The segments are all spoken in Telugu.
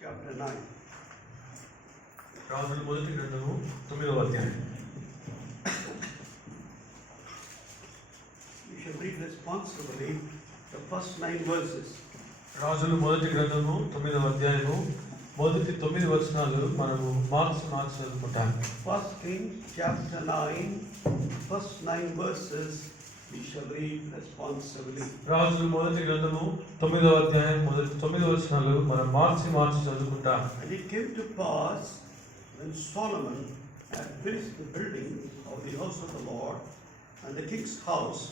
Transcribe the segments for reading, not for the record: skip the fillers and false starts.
chapter 9. రాజుల మొదటి గ్రంథము 9వ అధ్యాయం. We shall read responsibly the first 9 verses. రాజుల మొదటి గ్రంథము 9వ అధ్యాయము మొదటి 9 వచనాలు మనము మార్చి చదువుకుంటాం. 1 Kings chapter 9, first 9 verses we shall read responsibly. రాజుల మొదటి గ్రంథము 9వ అధ్యాయం మొదటి 9 వచనాలు మనం మార్చి చదువుకుంటాం. And it came to pass when Solomon had finished the building of the house of the Lord and the king's house,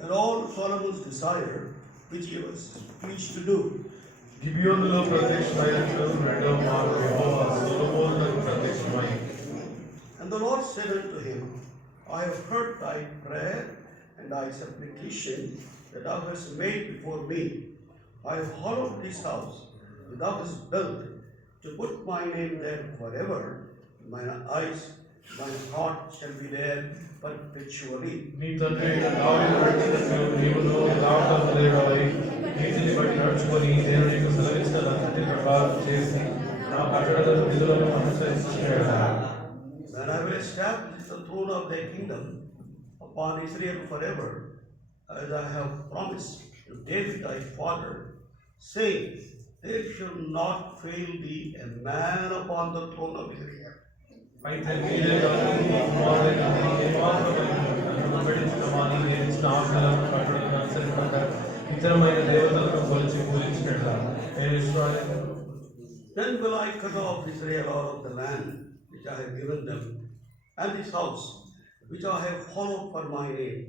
and all Solomon's desire which he was pleased to do. గిబియోనులో ప్రత్యక్షమైనట్లు రెండవ మారు యెహోవా సొలొమోనునకు ప్రత్యక్షమై, And the Lord said unto him, I have heard thy prayer and thy supplication that thou hast made before me. I have hollowed this house that thou hast built to put my name there forever. Mine eyes, mine heart shall be there perpetually. నీ తండ్రి దావీదు నడిచినట్లు నీవును యథార్థవంతుడవై నీతిని బట్టి నడుచుకొని దేవుని యొక్క సెలవిచ్చినదంతటి ప్రకారం చేసి నా కట్టడలను విధులను అనుసరించుచున్నాడు. Then I will establish the throne of thy kingdom upon Israel forever, as I have promised to David thy father, saying, there shall not fail thee a man upon the throne of Israel. అయితే మీరే కానీ మీ కుమారులైన ఏమాత్రము నన్ను వెంబడించిన వాని నేను ఇచ్చిన ఆజ్ఞలను కట్టడలను అనుసరింపక ఇతరమైన దేవతలను కొలిచి పూజించినట్లా నేను ఇశ్రాయేలు. Then will I cut off Israel out of the land which I have given them, and this house which I have hollowed for my name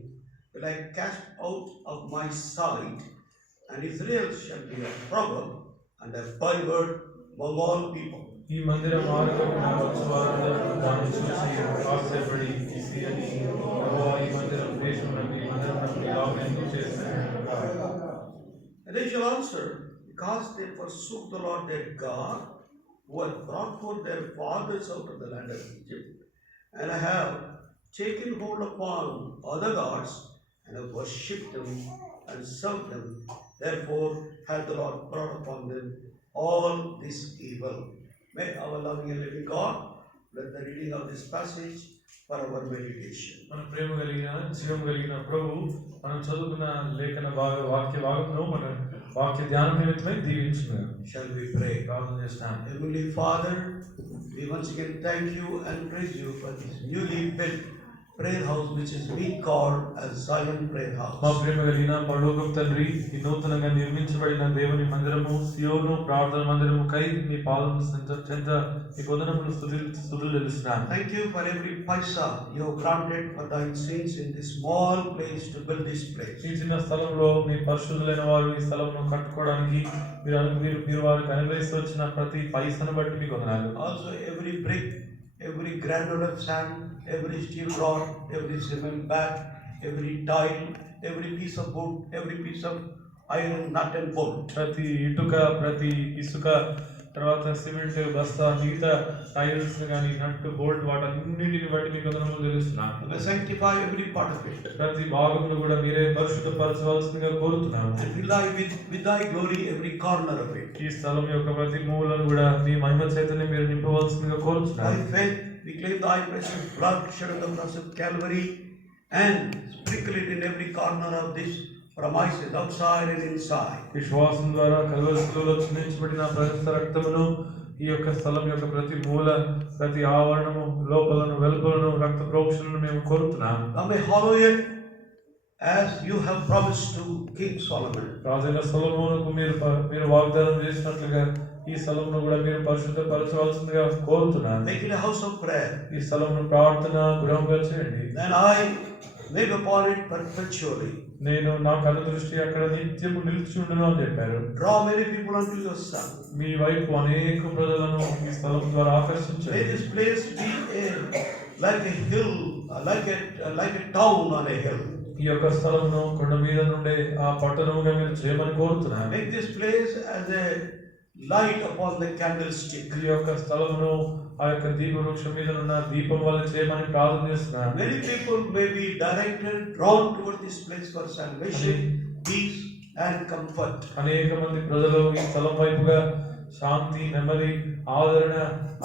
will I cast out of my sight, and Israel shall be a proverb and a byword among all people. ఈ మందిర మార్గము నా వంశవారంలో దాన్ని చూసి ఆశ్చర్యపడి ఈ సీయని యెహోవా ఈ మందిరం దేశమునకు ఈ మందిరమునకు ఇలాగ ఎందుకు చేశాడు. And they shall answer, because they forsook the Lord their God, who had brought forth their fathers out of the land of Egypt, and have taken hold upon other gods, and have worshipped them and served them. Therefore hath the Lord brought upon them all this evil. May our loving and living God let the reading of this passage for our meditation. మన ప్రేమ కలిగిన జీవం కలిగిన ప్రభు మనం చదువుకున్న లేఖన వాక్య భాగంలో మన వాక్య ధ్యానం నిమిత్తమై దీవించును. Shall we pray? ప్రార్థన చేస్తాం. Heavenly Father, we once again thank you and praise you for this newly built prayer house which is being called as Zion Prayer House. మా ప్రేమ కలిగిన పరలోకపు తండ్రి, ఈ నూతనంగా నిర్మించబడిన దేవుని మందిరము సియోను ప్రార్థన మందిరము కై మీ పాదముల చెంత ఈ వందనములు స్తుతులు తెలుస్తున్నాను. Thank you for every paisa you have granted for thy saints in this small place to build this place. ఈ చిన్న స్థలంలో మీ పరిశుద్ధులైన వారు ఈ స్థలంను కట్టుకోవడానికి మీరు వారికి అనుగ్రహిస్తూ వచ్చిన ప్రతి పైసను బట్టి మీకు వందనాలు. Also every brick, every granule of sand, every steel rod, every cement bag, every tile, every piece of wood, every piece of iron nut and bolt. ప్రతి ఇటుక, ప్రతి ఇసుక, తర్వాత సిమెంట్ బస్తా, మిగతా టైల్స్ కానీ నట్టు బోల్ట్ వాటన్నిటిని బట్టి మీకు వందనములు తెలుస్తున్నాను. Sanctify every part of it. ప్రతి భాగంలో కూడా మీరే పరిశుద్ధపరచవలసిందిగా కోరుతున్నాను. And fill with thy glory every corner of it. ఈ స్థలం యొక్క ప్రతి మూలను కూడా మీ మహిమ చేతనే మీరు నింపవలసిందిగా కోరుతున్నాను. By faith we claim thy precious blood shed on the cross of Calvary and sprinkle it in every corner of this premises, outside and inside. విశ్వాసం ద్వారా కల్వరిలో చిందించబడిన ప్రశస్త రక్తమును ఈ యొక్క స్థలం యొక్క ప్రతి మూల, ప్రతి ఆవరణము, లోపలను వెలుపలను రక్త ప్రోక్షణను మేము కోరుతున్నాము. Thou may hallow it as you have promised to King Solomon. రాజైన సొలొమోనుకు మీరు వాగ్దానం చేసినట్లుగా ఈ స్థలంను కూడా మీరు పరిశుద్ధపరచవలసిందిగా కోరుతున్నాను. Make it a house of prayer. ఈ స్థలంను ప్రార్థన గృహంగా చేయండి. Then I live upon it perpetually. నేను నా కన్ను దృష్టి అక్కడ నిత్యము నిలిచి ఉండును అని చెప్పారు. Draw many people unto your son. మీ వైపు అనేక ప్రజలను ఈ స్థలం ద్వారా ఆకర్షించండి. May this place be like a hill, like a town on a hill. ఈ యొక్క స్థలంను కొండ మీద నుండి ఆ పట్టణముగా మీరు చేయమని కోరుతున్నాను. Make this place as a light upon the candlestick. ఈ యొక్క స్థలమును ఆ యొక్క దీప వృక్షం మీద ఉన్న దీపం వల్ల చేయమని ప్రార్థన చేస్తున్నాను. Many people may be directed, drawn toward this place for salvation, peace and comfort. అనేక మంది ప్రజలు ఈ స్థలం వైపుగా శాంతి, నెమ్మది, ఆదరణ,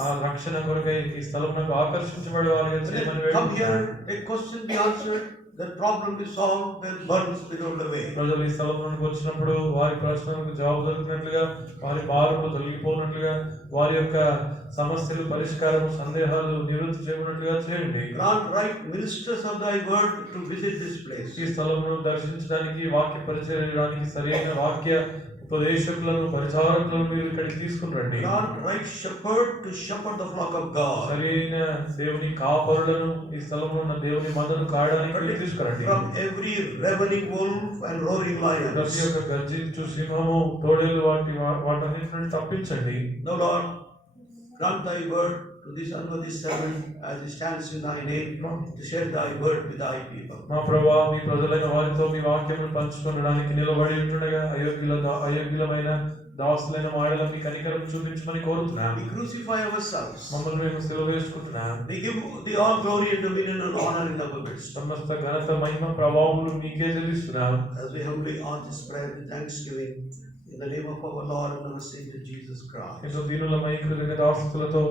ఆ రక్షణ కొరకై ఈ స్థలమునకు ఆకర్షించబడే వారిగా చేయమని When they come వేడుకుంటున్నాను. here, their question be answered, their problem be solved, their burdens be rolled away. ప్రజలు ఈ స్థలంలోకి వచ్చినప్పుడు వారి ప్రశ్నలకు జవాబు దొరికినట్లుగా, వారి భారములు తొలగిపోయినట్లుగా, వారి యొక్క సమస్యలు పరిష్కారం, సందేహాలు నివృత్తి చేయనట్లుగా చేయండి. Grant right ministers of thy word to visit this place. ఈ స్థలమును దర్శించడానికి, వాక్య పరిచయం చేయడానికి సరైన వాక్య ఉపదేశకులను, పరిచారకులను మీరు ఇక్కడికి తీసుకుని రండి. Grant right shepherd to shepherd the flock of God. సరైన దేవుని కాపరులను, ఈ స్థలంలో ఉన్న దేవుని మందను కాయడానికి మీరు తీసుకురండి. From every ravening wolf and roaring ప్రతి lions. ఒక్క గర్జించు సింహము, తోడేలు వాటన్నిటి నుండి తప్పించండి. Now Lord, grant thy word to this unworthy servant as he stands in thy name to share thy word with thy people. మా ప్రభువా, మీ ప్రజలైన వారితో మీ వాక్యమును పంచుకొనడానికి నిలబడి ఉంటుండగా అయోగ్యులమైన దాసులైన మాడల మీ కనికరం చూపించమని కోరుతున్నాం. We crucify ourselves. మమ్మల్ని మేము సిలువ వేసుకుంటున్నాం. We give thee all glory and dominion and honor in our midst. సమస్త ఘనత, మహిమ, ప్రభావములు మీకే చెల్లిస్తున్నాం. As we humbly offer this prayer with thanksgiving in the name of our Lord and our Savior Jesus Christ. ఎంతో దీనులమై కృతజ్ఞత ఆస్తులతో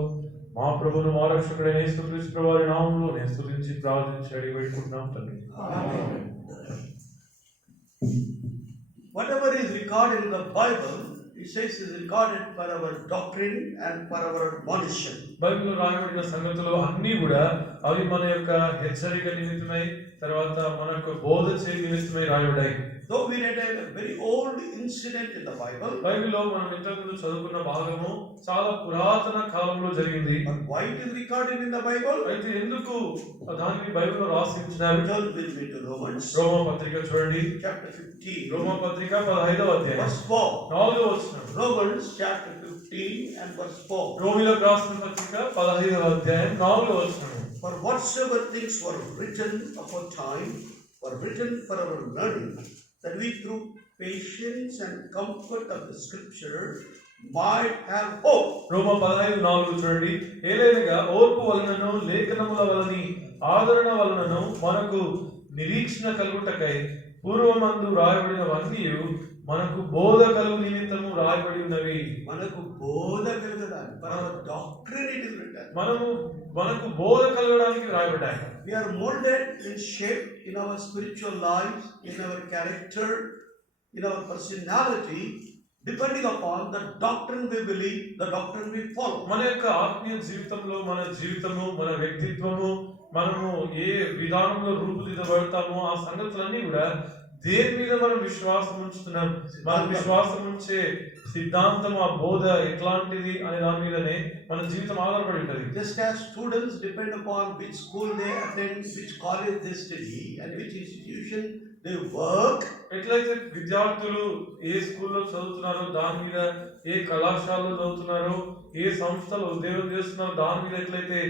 మా ప్రభువును, మా రక్షకుడైన యేసుక్రీస్తు ప్రభువారి నామములో నేను స్తుతించి ప్రార్థించి అడిగి వేడుకుంటున్నాం తండ్రి. Whatever is recorded in the Bible, it says is recorded for our doctrine and for our admonition. బైబిల్లో రాయబడిన సంగతులు అన్నీ కూడా అవి మన యొక్క హెచ్చరిక నిమిత్తమై, తర్వాత మనకు బోధ చేయ నిమిత్తమై రాయబడ్డాయి. Though we read a very old incident in the Bible, బైబిల్లో మనం ఇంతకుముందు చదువుకున్న భాగము చాలా పురాతన కాలంలో జరిగింది. but why it is recorded in the Bible? అయితే ఎందుకు దానిని బైబిల్లో రాసి ఉంచినారు? Turn with me to Romans రోమా పత్రిక చూడండి, chapter 15, రోమా పత్రిక 15వ అధ్యాయం verse 4. 4వ వచనం. Romans chapter 15 and verse 4. రోమీయులకు రాసిన పత్రిక 15వ అధ్యాయం 4వ వచనం. For whatsoever things were written aforetime were written for our learning, that we through patience and comfort of the scripture might have hope. రోమా 15:4 చూడండి. ఏలైనగా ఓర్పు వలనను, లేఖనముల వలని, ఆదరణ వలనను మనకు నిరీక్షణ కలుగుటకై పూర్వమందు రాయబడినవన్నీ మనకు బోధ కలుగు నిమిత్తము రాయబడి ఉన్నవి. మనకు బోధ కలుగడానికి, for our doctrine it is written. మనకు బోధ కలగడానికి రాయబడ్డాయి. We are molded and shaped in our spiritual lives, in our character, in our personality, depending upon the doctrine we believe, the doctrine we follow. మన యొక్క ఆత్మీయ జీవితంలో మన జీవితము, మన వ్యక్తిత్వము, మనము ఏ విధానంలో రూపుదిద్దబడతామో ఆ సంగతులన్నీ కూడా దేని మీద మనం విశ్వాసం ఉంచుతున్నాం, మన విశ్వాసం ఉంచే సిద్ధాంతం, ఆ బోధ ఎట్లాంటిది అనే దాని మీదనే మన జీవితం ఆధారపడి ఉంటుంది. Just as students depend upon which school they attend, which college they study, and which institution they work. ఎట్లయితే విద్యార్థులు ఏ స్కూల్లో చదువుతున్నారో దాని మీద, ఏ కళాశాలలో చదువుతున్నారో, ఏ సంస్థలో ఉద్యోగం చేస్తున్నారో దాని మీద ఎట్లయితే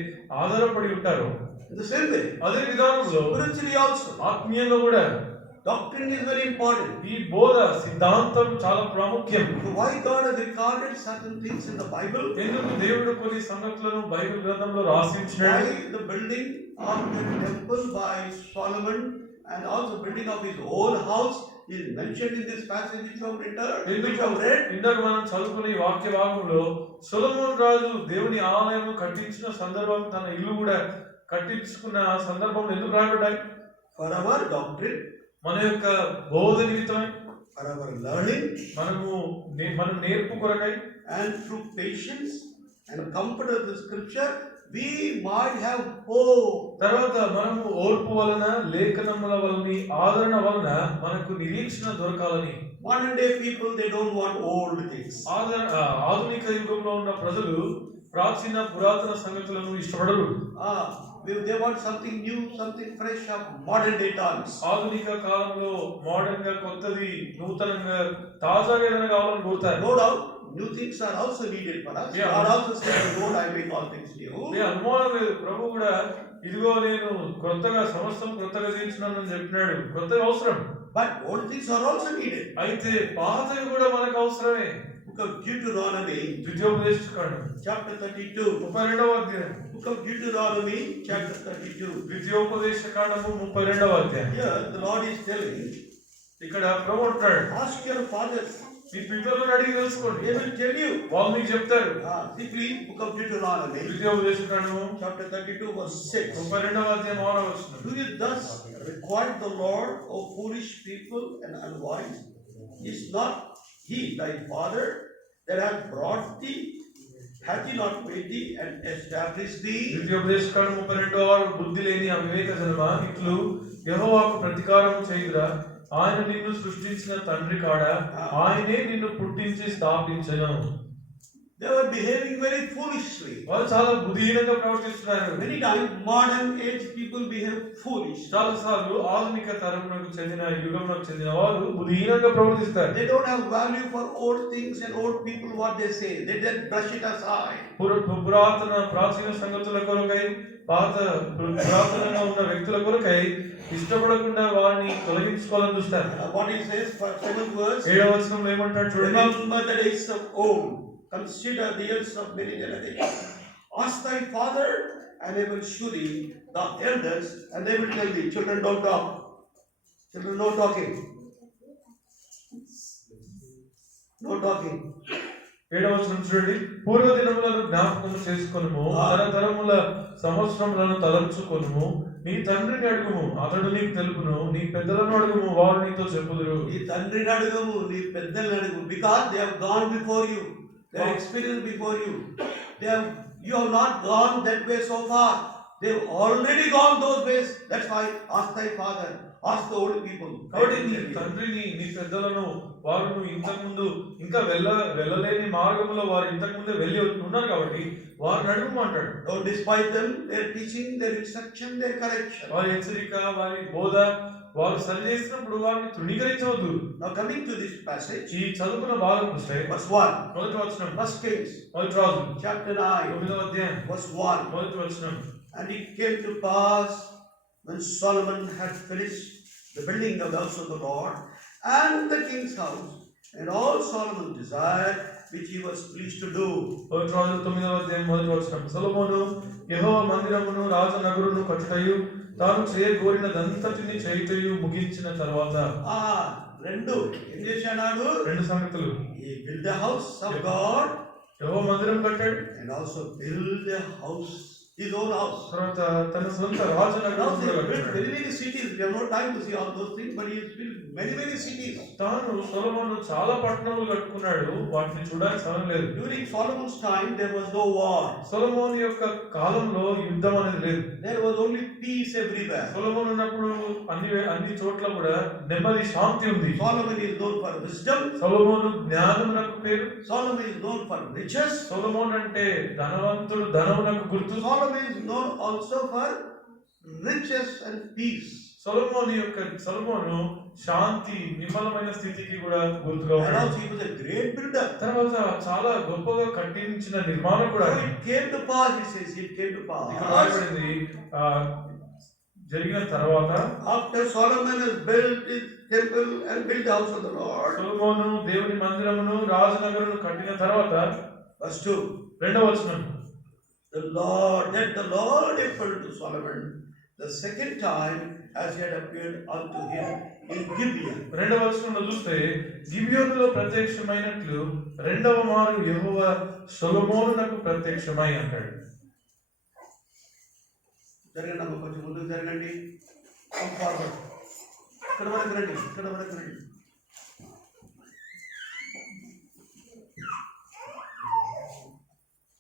ఆధారపడి ఉంటారో, In the same way, అదే విధానంలో spiritually also, ఆత్మీయంగా కూడా doctrine is very important. ఈ బోధ సిద్ధాంతం చాలా ప్రాముఖ్యం. So why God has recorded certain things in the Bible? ఎందుకు దేవుడు కొన్ని సంగతులను బైబిల్ గ్రంథంలో రాసి ఉంచినాడు? Why the building of the temple by Solomon and also building of his own house is mentioned in this passage which we have read. ఇందాక మనం చదువుకునే ఈ వాక్య భాగంలో సొలొమోను రాజు దేవుని ఆలయం కట్టించిన సందర్భం, తన ఇల్లు కూడా కట్టించుకున్న సందర్భం ఎందుకు రాయబడ్డాయి? For our doctrine, మన యొక్క బోధ నిమిత్తమై, for our learning, మనం నేర్పు కొరకై, and through patience and comfort of the scripture we might have hope. తర్వాత మనము ఓర్పు వలన, లేఖనముల వలని, ఆదరణ వలన మనకు నిరీక్షణ దొరకాలని. Modern day people, they don't want old things. ఆధునిక యుగంలో ఉన్న ప్రజలు ప్రాచీన పురాతన సంగతులను ఇష్టపడరు. They want something new, something fresh of modern day times. ఆధునిక కాలంలో మోడర్న్ గా, కొత్తది, నూతనంగా, తాజాగా ఏదైనా కావాలని కోరుతారు. No doubt, new things are also needed for us. Yeah. God also said, "Behold, I make all things new." అనుమానం లేదు, ప్రభు కూడా ఇదిగో నేను కొత్తగా సమస్తం కొత్తగా చేయించున్నానని చెప్పినాడు. కొత్తగా అవసరం, But old things are also needed. అయితే పాతవి కూడా మనకు అవసరమే. Book of Deuteronomy, ద్వితీయోపదేశకాండం chapter 32. 32వ అధ్యాయం. Book of Deuteronomy, chapter 32. ద్వితీయోపదేశకాండము 32వ అధ్యాయం. Here the Lord is telling, ఇక్కడ ప్రభు అంటాడు, ask your fathers. మీ పితరులను అడిగి తెలుసుకోండి. They will tell you. వాళ్ళు మీకు చెప్తారు. Simply book of Deuteronomy, ద్వితీయోపదేశకాండము chapter 32, verse 6. 32వ అధ్యాయం 6వ వచనం. Do you thus require the Lord, O foolish people and unwise? Is not he thy father that hath brought thee? Hath he not made thee and established thee? ద్వితీయోపదేశకాండము 32వ బుద్ధి లేని అవివేక జనమా, ఇట్లు యెహోవాకు ప్రతికారం చేయుదురా, ఆయన నిన్ను సృష్టించిన తండ్రి కాడా, ఆయనే నిన్ను పుట్టించి స్థాపించెను. They were behaving very foolishly. వాళ్ళు చాలా బుద్ధిహీనంగా ప్రవర్తిస్తున్నారు. Many times modern age people behave foolish. చాలా సార్లు ఆధునిక తరమునకు చెందిన యుగమునకు చెందిన వారు బుద్ధిహీనంగా ప్రవర్తిస్తారు. They don't have value for old things and old people what they say. They just brush it aside. ప్రాచీన సంగతుల కొరకై, పురాతనంగా ఉన్న వ్యక్తుల కొరకై ఇష్టపడకుండా వారిని తొలగించుకోవాలని చూస్తారు. What he says, 7th verse. 7వ వచనంలో ఏమంటాడు చూడండి. Remember the days of old. Consider the years of many generations. Ask thy father, and they will shew thee the elders, and they will tell thee. Children don't talk. Children no talking. No talking. 7వ వచనం చూడండి. పూర్వ దినములను జ్ఞాపకము చేసుకొనుము, తరతరముల సంవత్సరములను తలంచుకొనుము. నీ తండ్రిని అడుగుము, అతడు నీకు తెలుపును. నీ పెద్దలను అడుగుము, వారు నీతో చెప్పుదురు. నీ తండ్రిని అడుగుము, నీ పెద్దలను అడుగుము. Because they have gone before you. They have experienced before you. You have not gone that way so far. They have already gone those ways. That's why ask thy father, ask the old people. కాబట్టి నీ తండ్రిని, నీ పెద్దలను, వారు ఇంతకు ముందు ఇంకా వెళ్ళలేని మార్గంలో వారు ఇంతకు ముందే వెళ్ళి ఉన్నారు కాబట్టి వారిని అడుగుమంటాడు. Don't despise them. Their teaching, their instruction, their correction. వారి హెచ్చరిక, వారి బోధ, వారు సరి చేసినప్పుడు వారిని తృణీకరించవద్దు. Now coming to this passage, ఈ చదువుకున్న భాగం చూస్తే verse 1. మొదటి వచనం. First Kings, మొదటి రాజు chapter 9, 9వ అధ్యాయం verse 1. మొదటి వచనం. And it came to pass when Solomon had finished the building of the house of the Lord and the king's house, and all Solomon desired, which he was pleased to do. మొదటి రాజు 9వ అధ్యాయం మొదటి వచనం. సొలొమోను యెహోవా మందిరమును రాజనగరును కట్టుటయు తాను చేయగోరినదంతటిని చేయుటయు ముగించిన తర్వాత రెండు ఏం చేశాడు? రెండు సంగతులు. He built the house of God, యెహోవా మందిరం కట్టాడు, and also built the house, his own house. తర్వాత తన సొంత Rajanagaram He built many, many cities. We have no time to see all those things, but he built many, many cities. తాను సొలొమోను చాలా పట్టణములు కట్టుకున్నాడు, వాటిని చూడడానికి సమయం లేదు. During Solomon's time, there was no war. సొలొమోను యొక్క కాలంలో యుద్ధం అనేది లేదు. There was only peace everywhere. సొలొమోను ఉన్నప్పుడు అన్ని చోట్ల కూడా నెమ్మది, శాంతి ఉంది. Solomon is known for wisdom. సొలొమోను జ్ఞానమునకు పేరు. Solomon is known for riches. సొలొమోను అంటే ధనవంతుడు, ధనమునకు గుర్తు. Solomon is known also for riches and peace. సొలొమోను శాంతి, నిర్మలమైన స్థితికి కూడా గుర్తుగా And ఉన్నాడు. also he was a great builder. తర్వాత చాలా గొప్పగా కట్టించిన నిర్మాణం కూడా. So it came to pass, he says, it came to ఇక్కడ pass. రాయబడింది జరిగిన తర్వాత, After Solomon has built his temple and built the house of the Lord. సొలొమోను దేవుని మందిరమును రాజనగరును కట్టిన తర్వాత, Verse 2. రెండవ వచనం. The Lord appeared to Solomon the second time as he had appeared unto him in Gibeon. రెండవ వచనంలో చూస్తే గిబియోనులో ప్రత్యక్షమైనట్లు రెండవ మారు యెహోవా సొలొమోనునకు ప్రత్యక్షమై అంటాడు. జరగండి అమ్మ, కొంచెం ముందుకు జరగండి. ఫార్వర్డ్. ఇక్కడ వరకు రండి.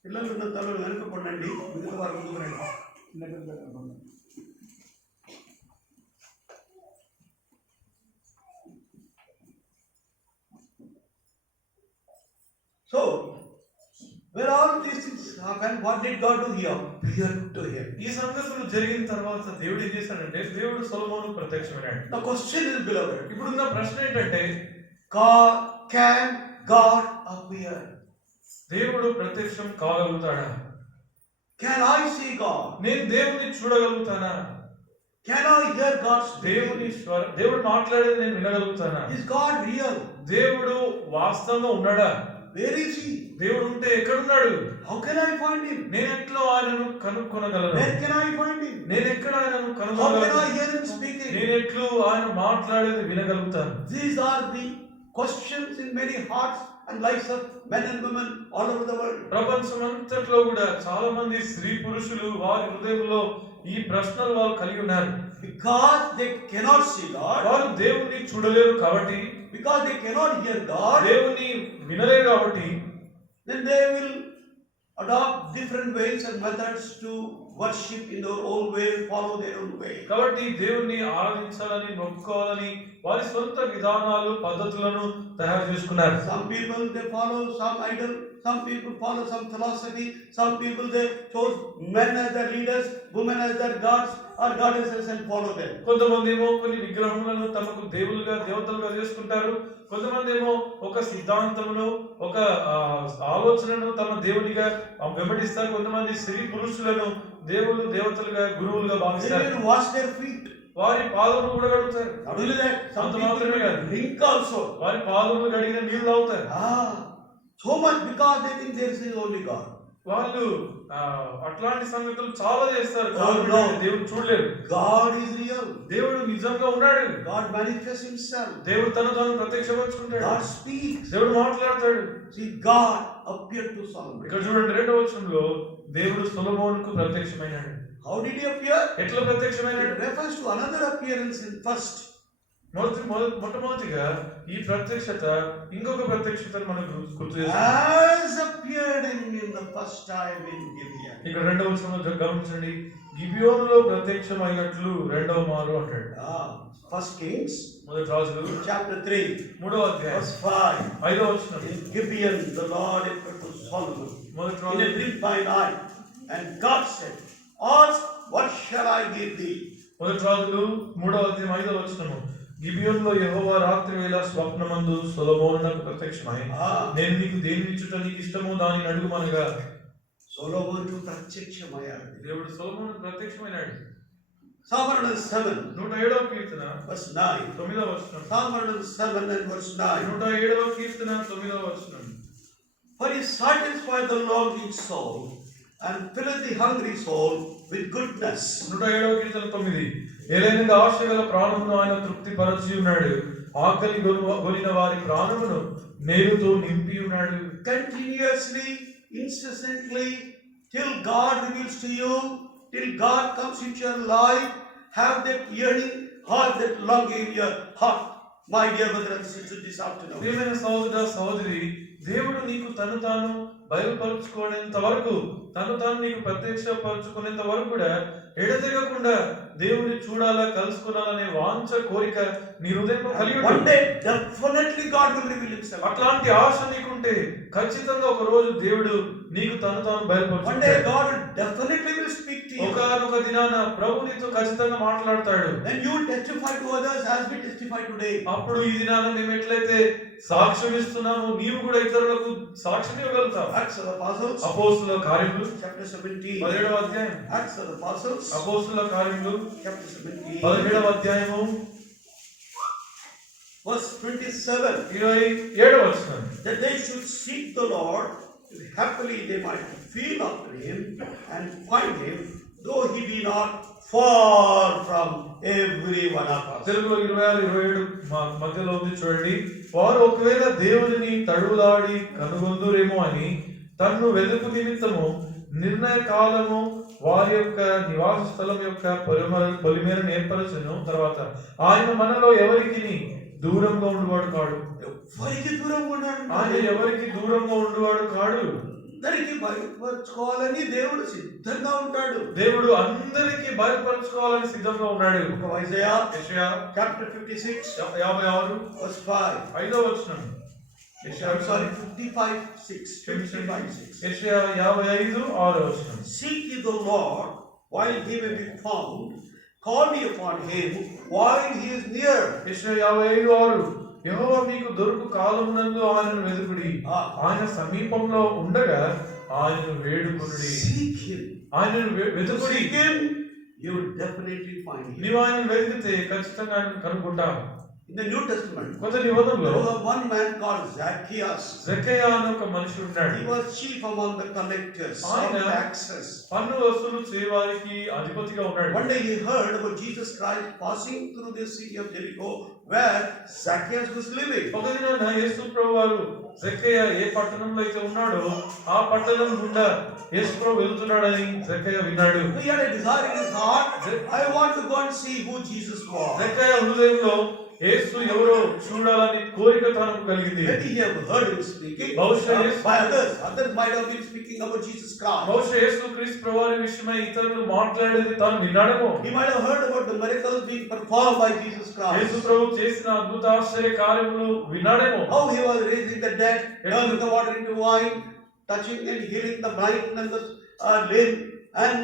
పిల్లలు ఉన్న తలలు వెనుక పడండి, మిగతా వారు ముందుకు రండి. So, when all these things happened, what did God do? He appeared to him. ఈ సంగతులు జరిగిన తర్వాత దేవుడు ఏం చేశాడంటే, దేవుడు సొలొమోనుకు ప్రత్యక్షమయ్యాడు. The question is, beloved, ఇప్పుడున్న ప్రశ్న ఏంటంటే, can God appear? దేవుడు ప్రత్యక్షం కాగలుగుతాడా? Can I see God? నేను దేవుని చూడగలుగుతానా? Can I hear God's దేవుడు మాట్లాడేది నేను వినగలుగుతానా? Is God real? దేవుడు వాస్తవంగా ఉన్నాడా? Where is he? దేవుడు ఉంటే ఎక్కడున్నాడు? How can I find him? నేను ఎట్లా ఆయనను కనుక్కొనగలను? Where can I find him? నేను ఎక్కడ ఆయనను How can కనుగొనగలను? I hear him speaking? నేను ఎట్లు ఆయన మాట్లాడేది వినగలుగుతాను? These are the questions in many hearts and lives of men and women all over the world. ప్రపంచమంతట్లో కూడా చాలా మంది స్త్రీ పురుషులు వారి హృదయంలో ఈ ప్రశ్నలు వాళ్ళు కలిగి ఉన్నారు. Because they cannot see God, వారు దేవుణ్ణి చూడలేరు కాబట్టి, because they cannot hear God, దేవుణ్ణి వినలేరు కాబట్టి, then they will adopt different ways and methods to worship in their own way, follow their own way. కాబట్టి దేవుణ్ణి ఆరాధించాలని మొక్కుకోవాలని వారి సొంత విధానాలు పద్ధతులను తయారు చేసుకున్నారు. Some people they follow some idol, some people follow some philosophy, some people they chose men as their leaders, women as their gods or goddesses and follow them. కొంతమంది ఏమో కొన్ని విగ్రహములను తమకు దేవులుగా దేవతలుగా చేసుకుంటారు. కొంతమంది ఏమో ఒక సిద్ధాంతమును ఒక ఆలోచనను తమ దేవునిగా వెంబడిస్తారు. కొంతమంది స్త్రీ పురుషులను దేవుళ్ళు దేవతలుగా గురువులుగా They భావిస్తారు. will wash their feet. వారి పాదములు కూడా కడుగుతారు. Not only that, some అంత people మాత్రమే కాదు, will drink also. వారి పాదములు కడిగిన నీళ్లు తాగుతారు. So much because they think there is only God. వాళ్ళు అట్లాంటి సంగతులు చాలా చేస్తారు. Oh, no. దేవుడు చూడలేరు. God is real. దేవుడు నిజంగా ఉన్నాడు. God manifests himself. దేవుడు తాను ప్రత్యక్షపరుచుకుంటాడు. God speaks. దేవుడు మాట్లాడతాడు. See, God appeared to Solomon. ఇక్కడ చూడండి 2వ వచనంలో దేవుడు సొలొమోనుకు ప్రత్యక్షమైనాడు. How did he appear? ఎట్లా ప్రత్యక్షమైనాడు? It refers to another appearance in first. మొట్టమొదటిగా ఈ ప్రత్యక్షత ఇంకొక ప్రత్యక్షతను మనకు గుర్తు చేస్తుంది. As appeared in the first time in Gibeon. ఇక్కడ 2వ వచనంలో గమనించండి, గిబియోనులో ప్రత్యక్షమైనట్లు 2వ మారు అంటాడు. First Kings, మొదటి రాజులు chapter 3, 3వ అధ్యాయం verse 5. 5వ వచనం. In Gibeon, the Lord appeared to Solomon మొదటి in a రాజులు dream by night, and God said, "Ask, what shall I give thee?" మొదటి రాజులు 3వ అధ్యాయం 5వ వచనము. గిబియోనులో యెహోవా రాత్రి వేళ స్వప్నమందు సొలొమోనునకు ప్రత్యక్షమై, నేను నీకు దేనిని ఇచ్చుట నీకు ఇష్టమో దానిని అడుగుమనగా, సొలొమోనుకు ప్రత్యక్షమయ్యాడు. దేవుడు సొలొమోనుకు ప్రత్యక్షమైనాడు. Psalm 107, 107వ కీర్తన verse 9. 9వ వచనం. Psalm 107 and verse 9. 107వ కీర్తన 9వ వచనం. For he satisfied the longing soul and filleth the hungry soul with goodness. 107వ కీర్తన 9. ఏలైనది ఆశ గల ప్రాణమును ఆయన తృప్తిపరచి ఉన్నాడు, ఆకలి గొనిన వారి ప్రాణమును నేరుతో నింపి ఉన్నాడు. Continuously, incessantly, till God reveals to you, till God comes into your life, have that yearning, have that longing in your heart. My dear brother and sister, this afternoon. ప్రియమైన సహోదర సహోదరి, దేవుడు నీకు తను తాను బయలుపరుచుకునేంత వరకు, తను తాను నీకు ప్రత్యక్షపరుచుకునేంత వరకు కూడా ఎడతెగకుండా దేవుడిని చూడాలా, కలుసుకోవాలనే వాంఛ కోరిక నీ హృదయంలో కలిగి One day, definitely God will reveal himself. అట్లాంటి ఆశ నీకుంటే ఖచ్చితంగా ఒక రోజు దేవుడు నీకు తను తాను One day, బయలుపరుచుకుంటాడు. God will definitely will speak to you. ఒకనొక దినాన ప్రభు నీతో ఖచ్చితంగా మాట్లాడతాడు. Then you will testify to others as we testify today. అప్పుడు ఈ దినాన మేము ఎట్లయితే సాక్ష్యం ఇస్తున్నామో నీవు కూడా ఇతరులకు సాక్ష్యం ఇవ్వగలుగుతావు. Acts of the Apostles, అపోస్తుల కార్యములు chapter 17. 17వ అధ్యాయం. Acts of the Apostles, అపోస్తుల కార్యములు chapter 17. 17వ అధ్యాయము Verse 27. 27వ వచనం. That they should seek the Lord, happily they might feel after him and find him, though he be not far from every one of us. తెలుగులో 26, 27 మధ్యలో ఉంది చూడండి. వారు ఒకవేళ దేవునిని తడువులాడి కనుగొందురేమో అని తన్ను వెదుకు నిమిత్తము నిర్ణయ కాలము వారి యొక్క నివాస స్థలం యొక్క పొలిమేరను ఏర్పరచును. తర్వాత ఆయన మనలో ఎవరికి దూరంగా ఉండువాడు కాడు. ఎవరికి దూరంగా ఉన్నాడు? ఆయన ఎవరికి దూరంగా ఉండువాడు కాడు. అందరికి బయలుపరచుకోవాలని దేవుడు సిద్ధంగా ఉంటాడు. దేవుడు అందరికి బయలుపరచుకోవాలని సిద్ధంగా ఉన్నాడు. యెషయా chapter 56 56 verse 5. 5వ వచనం. I'm sorry, 55:6. యెషయా 55:6 వచనం. Seek ye the Lord while he may be found, call ye upon him while he is near. యెషయా 55:6. యెహోవా మీకు దొరుకు కాలమునందు ఆయనను వెదుకుడి, ఆయన సమీపంలో ఉండగా ఆయనను వేడుకొనుడి. Seek him. ఆయనను వెదుకుడి. Seek him, you will definitely find him. నీవు ఆయనను వెతికితే ఖచ్చితంగా ఆయనను కనుగొంటావు. In the New Testament, కొత్త there నిబంధనలో was one man called Zacchaeus. జక్కయ్య అనే ఒక మనిషి ఉన్నాడు. He was chief among the collectors of ఆయన taxes. పన్ను వసూలు చేయవారికి అధిపతిగా ఉన్నాడు. One day he heard about Jesus Christ passing through the city of Jericho, where Zacchaeus was living. ఒక దినాన యేసు ప్రభువారు జక్కయ్య ఏ పట్టణంలో అయితే ఉన్నాడో ఆ పట్టణం గుండా యేసు ప్రభు వెళ్తున్నాడని జక్కయ్య విన్నాడు. He had a desire in his heart. I want to go and see who Jesus was. జక్కయ్య హృదయంలో యేసు ఎవరో చూడాలని కోరిక తనకు కలిగింది. Maybe he have heard him speaking by others. Others might have been speaking about Jesus Christ. బహుశా యేసు క్రీస్తు ప్రభువారి విషయమై ఇతరులు మాట్లాడేది తాను విన్నాడేమో. He might have heard about the miracles being performed by Jesus Christ. యేసు ప్రభు చేసిన అద్భుత ఆశ్చర్య కార్యములు విన్నాడేమో. How he was raising the dead, turning the water into wine, touching and healing the blind and the lame and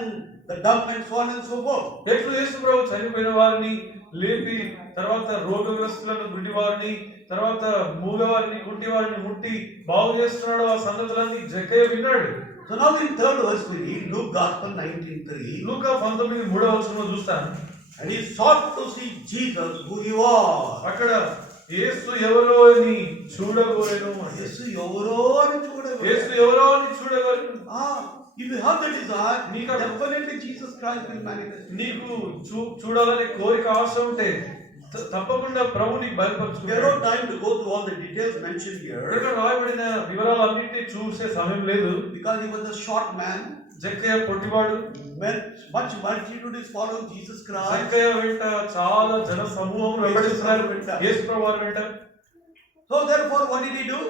the dumb and so on and so forth. ఎట్లు యేసు ప్రభు చనిపోయిన వారిని లేపి తర్వాత రోగగ్రస్తులను గుడ్డి వారిని తర్వాత మూగవారిని కుంటి వారిని ముట్టి బాగు చేస్తున్నాడు ఆ సంగతులన్నీ జక్కయ్య విన్నాడు. So now in third verse we read Luke Gospel 19:3. లూకా 19:3 చూస్తాను. And he sought to see Jesus who he was. అక్కడ యేసు ఎవరో అని చూడగోరెను. యేసు ఎవరో అని చూడగోరెను. యేసు ఎవరో అని చూడగోరెను. If you have the desire, నీకు definitely Jesus Christ will manifest. నీకు చూడాలనే కోరిక ఆశ ఉంటే తప్పకుండా ప్రభుని బయలుపరచుకుంటాడు. There is no time to go through all the details mentioned here. ఇక్కడ రాయబడిన వివరాలన్నిటిని చూసే సమయం లేదు. Because he was a short man. Jakkayya పొట్టివాడు. Much multitude is following Jesus Christ. జక్కయ్య వెంట చాలా జన సమూహం వెంబడిస్తున్నారు యేసు ప్రభువారి వెంట. So therefore what did he do?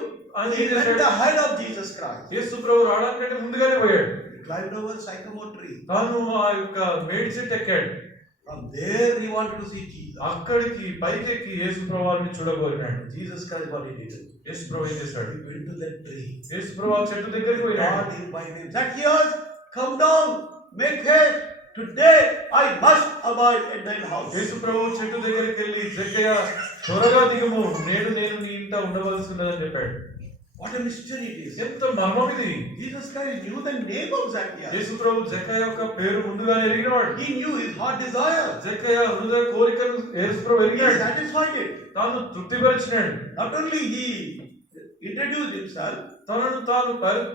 He went ahead of Jesus Christ. యేసు ప్రభు రావడానికంటే ముందుగానే పోయాడు. He climbed over sycamore tree. తాను ఆ యొక్క మేడి చెట్టు ఎక్కాడు. From there he wanted to see Jesus. అక్కడికి పైకెక్కి యేసు ప్రభువారిని చూడగోరినాడు. Jesus Christ what he did? యేసు ప్రభు ఏం చేశాడు? He went to that tree. యేసు ప్రభు ఆ చెట్టు దగ్గరికి పోయాడు. God invited him. Zacchaeus, come down, make haste. Today I must abide at thy house. యేసు ప్రభు చెట్టు దగ్గరికి వెళ్ళి జక్కయ్య త్వరగా దిగుము, నేడు నేను నీ ఇంట ఉండవలసి ఉన్నదని చెప్పాడు. What a mystery it is. ఎంత మర్మం ఇది. Jesus Christ knew the name of Zacchaeus. యేసు ప్రభు జక్కయ్య యొక్క పేరు ముందుగానే ఎరిగినవాడు. He knew his heart desire. జక్కయ్య హృదయ కోరికను యేసు ప్రభు He ఎరిగాడు. satisfied it. తాను తృప్తిపరిచినాడు. Not only he introduced himself, తనను తాను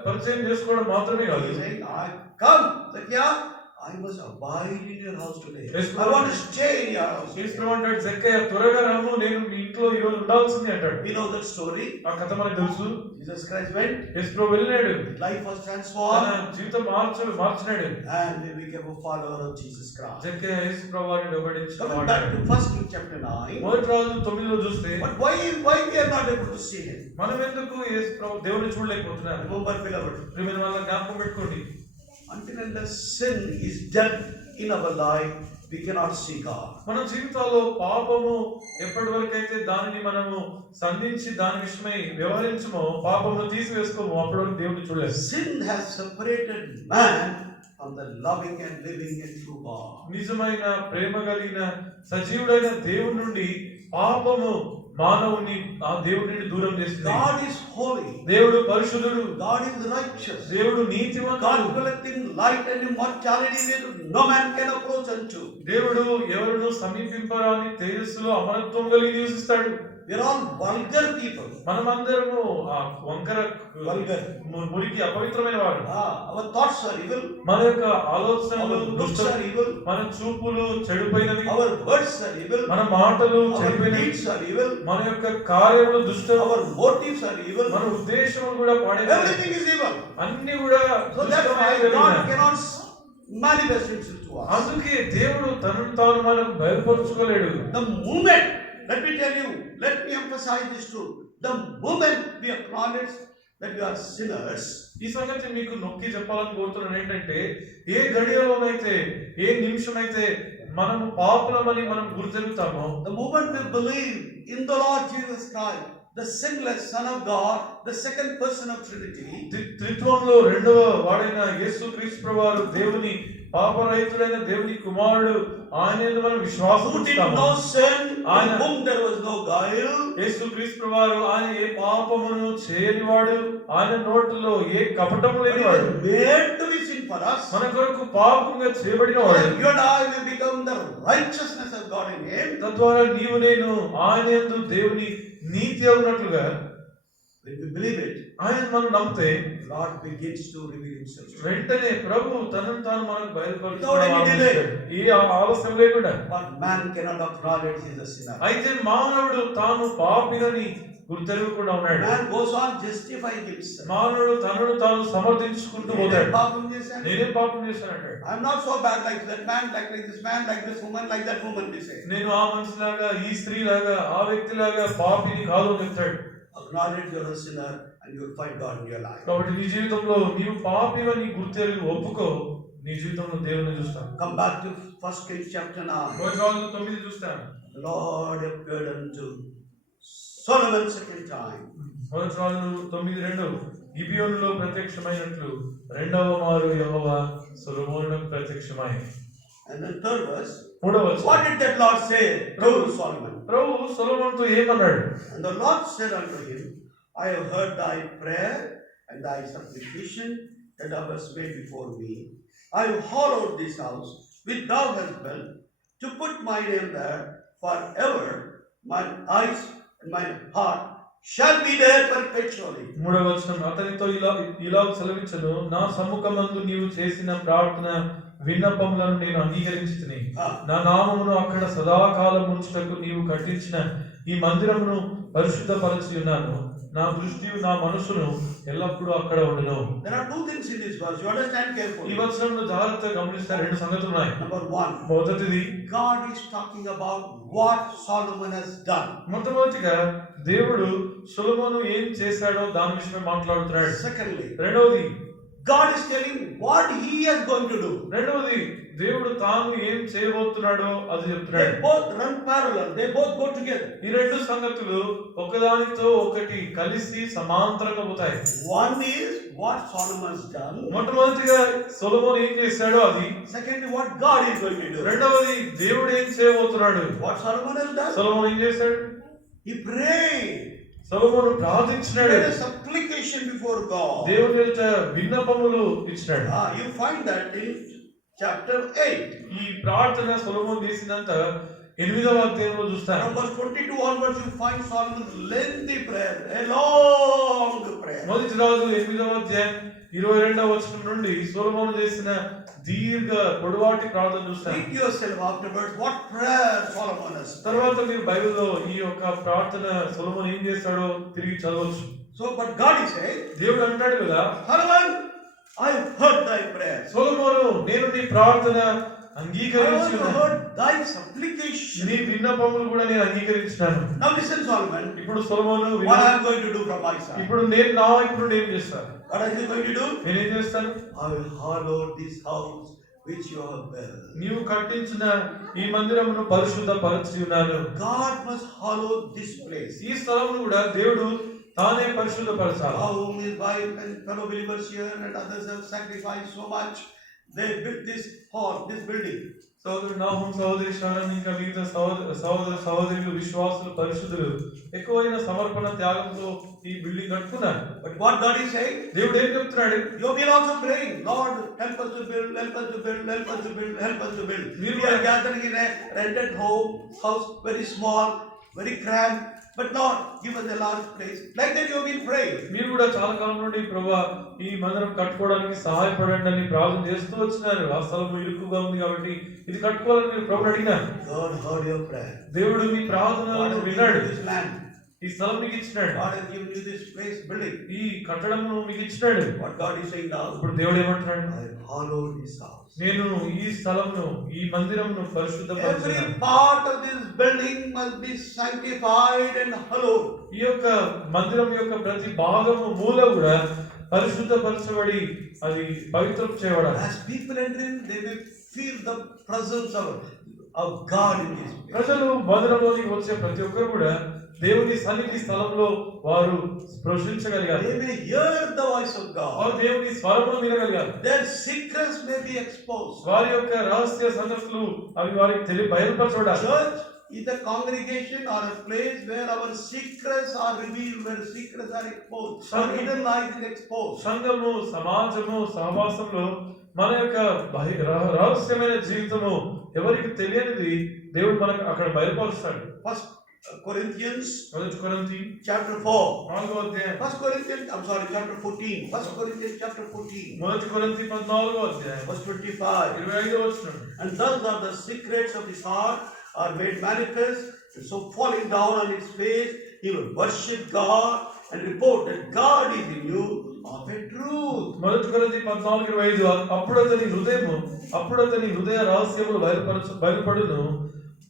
పరిచయం చేసుకోవడం మాత్రమే కాదు. he is saying, I come, Zacchaeus, I must abide in your house today. Yes, I want to stay in your house. యేసు ప్రభు అంటాడు, జక్కయ్య త్వరగా రాము, నేను మీ ఇంట్లో ఈ రోజు ఉండాల్సింది అంటాడు. We know that story. ఆ కథ మనకు తెలుసు. Jesus Christ went. Yesu Prabhu వెళ్ళినాడు. Life was తన transformed. జీవితం మార్చినాడు. And he became a follower of Jesus Christ. జక్కయ్య యేసు ప్రభు వారిని వెంబడించి Coming back to 1 King chapter 9. మొదటి రాజు 9లో చూస్తే But why we are not able to see him? మనం ఎందుకు యేసు ప్రభు దేవుని చూడలేకపోతున్నారు? Remember, beloved, ప్రియమైన వాళ్ళ జ్ఞాపకం పెట్టుకోండి. until unless sin is dead in our life, we cannot see God. మన జీవితాల్లో పాపము ఎప్పటి వరకు అయితే దానిని మనము సంధించి దాని విషయమై వ్యవహరించమో, పాపమును తీసివేసుకోము, అప్పటి వరకు దేవుని చూడలేదు. Sin has separated man from the loving and living and true God. నిజమైన ప్రేమ కలిగిన సజీవుడైన దేవుని నుండి పాపము మానవుని ఆ దేవుని నుండి దూరం చేస్తుంది. God is holy. దేవుడు పరిశుద్ధుడు. God is righteous. దేవుడు నీతిమంతుడు. God dwelleth in light and immortality where no man can approach unto. దేవుడు ఎవరును సమీపింపరాని తేజస్సులో అమరత్వం కలిగి నివసిస్తాడు. We are all vulgar people. మనమందరము ఆ వంకర Vulgar. మురికి అపవిత్రమైన వారు. Our thoughts are evil. మన యొక్క ఆలోచనలు Our looks are evil. మన చూపులు చెడిపోయినవి. Our words are evil. మన మాటలు Our చెడిపోయినవి. deeds are evil. మన యొక్క కార్యములు దుష్టం. Our motives are evil. మన ఉద్దేశములు కూడా పాడైనవి. Everything is evil. అన్ని కూడా So that's why God cannot manifest himself to us. అందుకే దేవుడు తనను తాను మనకు బయలుపరచుకోలేడు. The moment, let me tell you, let me emphasize this truth. The moment we acknowledge that we are sinners, ఈ సంగతి మీకు నొక్కి చెప్పాలని కోరుతున్నాను ఏంటంటే, ఏ గడియలోనైతే ఏ నిమిషమైతే మనము పాపులమని మనం గుర్తెరుగుతామో, the moment we believe in the Lord Jesus Christ, the sinless Son of God, the second person of Trinity, త్రిత్వంలో రెండవ వాడైన యేసు క్రీస్తు ప్రభువారు దేవుని పాపరహితుడైన దేవుని కుమారుడు, ఆయన యందు మనం విశ్వాసం who did ఉంచుతాము. no sin, in ఆయన whom there was no guile, యేసు క్రీస్తు ప్రభువారు ఆయన ఏ పాపమును చేయనివాడు, ఆయన నోటిలో ఏ కపటము but he లేనివాడు. was made to be sin for us. మన కొరకు పాపంగా చేయబడిన So వాడు. that you and I may become the righteousness of God in Him. తద్వారా నీవు నేను ఆయన యందు దేవుని నీతి అవునట్లుగా When we believe it, ఆయన మనం నమ్మితే the Lord begins to reveal Himself. వెంటనే ప్రభు తనను తాను మనకు Without any delay. బయలుపరుస్తాడు. ఏ ఆలస్యం లేకుండా. But man cannot acknowledge he is a sinner. అయితే మానవుడు తాను పాపినని గుర్తెరగకుండా ఉన్నాడు. Man goes on justifying himself. మానవుడు తనను తాను సమర్థించుకుంటూ పోతాడు. నేనే పాపం చేశానంటాడు. I'm not so bad like that man, like this man, like this woman, like that woman, we say. నేను ఆ మనిషిలాగా, ఈ స్త్రీలాగా, ఆ వ్యక్తిలాగా పాపిని కాదు అని చెప్తాడు. Acknowledge you're a sinner and you'll find God in your life. కాబట్టి నీ జీవితంలో నీవు పాపివని గుర్తెరిగి ఒప్పుకో, నీ జీవితంలో దేవుని చూస్తాను. Come back to 1 Kings chapter 9. 9 చూస్తాను. The Lord appeared unto Solomon second time. 9:2 గిబియోనులో ప్రత్యక్షమైనట్లు రెండవ మారు యెహోవా సొలొమోనునకు ప్రత్యక్షమై. And then third verse. 3వ వచనం. What did that Lord say to Solomon? ప్రభు సొలొమోనుతో ఏమన్నాడు? And the Lord said unto him, I have heard thy prayer and thy supplication that thou hast made before me. I have hollowed this house which thou hast built to put my name there forever. Mine eyes and my heart shall be there perpetually. 3వ వచనం. అతనితో ఇలా సెలవిచ్చును, నా సమ్ముఖమందు నీవు చేసిన ప్రార్థన విన్నపములను నేను అంగీకరించితిని. నా నామమును అక్కడ సదాకాలం ఉంచుటకు నీవు కట్టించిన ఈ మందిరమును పరిశుద్ధపరచి ఉన్నాను. నా దృష్టి నా మనసును ఎల్లప్పుడూ అక్కడ ఉండును. There are two things in this verse. You understand carefully. ఈ వచనంలో జాగ్రత్తగా గమనిస్తే రెండు సంగతులు ఉన్నాయి. Number one, మొదటిది, God is talking about what Solomon has done. మొట్టమొదటిగా దేవుడు సొలొమోను ఏం చేశాడో దాని విషయమే మాట్లాడుతున్నాడు. Secondly, రెండవది, God is telling what he is going to do. రెండవది దేవుడు తాను ఏం చేయబోతున్నాడో అది చెప్తున్నాడు. They both run parallel. They both go together. ఈ రెండు సంగతులు ఒకదానితో ఒకటి కలిసి సమాంతరంగా పోతాయి. One is what Solomon has done. మొట్టమొదటిగా సొలొమోను ఏం చేశాడో అది. Secondly, what God is going to do. రెండవది దేవుడు ఏం చేయబోతున్నాడు. What Solomon has done? సొలొమోను ఏం చేశాడు? He prayed. Solomon ప్రార్థించినాడు. He made a supplication before God. దేవుని ఎదుట విన్నపములు ఇచ్చినాడు. You find that in chapter 8. ఈ ప్రార్థన సొలొమోను చేసినంత 8వ అధ్యాయంలో చూస్తాం. From verse 22 onwards you find Solomon's lengthy prayer, a long prayer. మొదటి రాజు 8వ అధ్యాయం 22వ వచనం నుండి సొలొమోను చేసిన దీర్ఘ పొడవాటి ప్రార్థన చూస్తాం. Read yourself afterwards what prayer Solomon has. తర్వాత మీరు బైబిల్లో ఈ యొక్క ప్రార్థన సొలొమోను ఏం చేస్తాడో తిరిగి చదవచ్చు. So but God is saying, దేవుడు అంటాడు కదా, Solomon, I have heard thy prayer. సొలొమోను నేను నీ ప్రార్థన I అంగీకరించి also heard thy supplication. నీ విన్నపములు కూడా నేను అంగీకరించాను. Now listen, Solomon. ఇప్పుడు సొలొమోను What I am going to do from my side. ఇప్పుడు నేను నా ఇప్పుడు నేను చేస్తాను. What are you going to do? నేనేం చేస్తాను? I will hollow this house which you have built. నీవు కట్టించిన ఈ మందిరమును పరిశుద్ధపరచి ఉన్నాను. God must hollow this place. ఈ స్థలమును కూడా దేవుడు తానే పరిశుద్ధపరచాలి. Whom his wife and fellow believers here and others have sacrificed so much. They built this hall, this building. సోదరుడు నాహుం, సహోదరి షారన్, ఇంకా మిగతా సహోదరులు విశ్వాసులు పరిశుద్ధులు ఎక్కువైన సమర్పణ త్యాగంతో ఈ బిల్డింగ్ కట్టుకున్నారు. But what God is saying? దేవుడు ఏం చెప్తున్నాడు? You will also praying, Lord, help us to build, help us to build, help us to build, help us to build. We are gathering in a rented house, very small, very cramped. But Lord, give us a large place. Like that you will pray. మీరు కూడా చాలా కాలం నుండి ప్రభువా ఈ మందిరం కట్టుకోవడానికి సహాయపడండి అని ప్రార్థన చేస్తూ వచ్చినారు. ఆ స్థలం ఇరుకుగా ఉంది కాబట్టి ఇది కట్టుకోవాలని మీరు ప్రభువుని అడిగినారు. God heard your prayer. దేవుడు మీ ప్రార్థనను విన్నాడు. This land. ఈ స్థలం మీకు ఇచ్చినాడు. God has given you this place, building. ఈ కట్టడమును మీకు ఇచ్చినాడు. What God is saying now? ఇప్పుడు దేవుడు ఏమంటున్నాడు? I have hollowed this house. నేను ఈ స్థలంను ఈ మందిరమును పరిశుద్ధపరచాను. Every part of this building must be sanctified and hallowed. ఈ యొక్క మందిరం యొక్క ప్రతి భాగము మూల కూడా పరిశుద్ధపరచబడి అది పవిత్రం చేయబడాలి. As people enter in, they may feel the presence of God in this place. ప్రజలు మందిరంలోనికి వచ్చే ప్రతి ఒక్కరు కూడా దేవుని సన్నిధి స్థలంలో వారు స్పృశించగలిగారు. They may hear the voice of God. వారు దేవుని స్వరమును వినగలిగారు. Their secrets may be exposed. వారి యొక్క రహస్య సంగతులు అవి వారికి బయలుపరచబడాలి. Church, is a congregation or a place where our secrets are revealed, where secrets are exposed, our hidden life is exposed. సంఘము, సమాజము, సహవాసంలో మన యొక్క రహస్యమైన జీవితము ఎవరికి తెలియనిది దేవుడు మనకు అక్కడ బయలుపరుస్తాడు. First Corinthians మొదటి కొరింథీ chapter 4. 4వ అధ్యాయం. Chapter 14. 1 Corinthians chapter 14. మొదటి కొరింథీ 14వ అధ్యాయం Verse 25. 25వ వచనం. And thus are the secrets of his heart are made manifest. And so falling down on his face, he will worship God and report that God is in you of a truth. మొదటి కొరింథీ 14:25 అప్పుడు అతని హృదయ రహస్యములు బయలుపడును.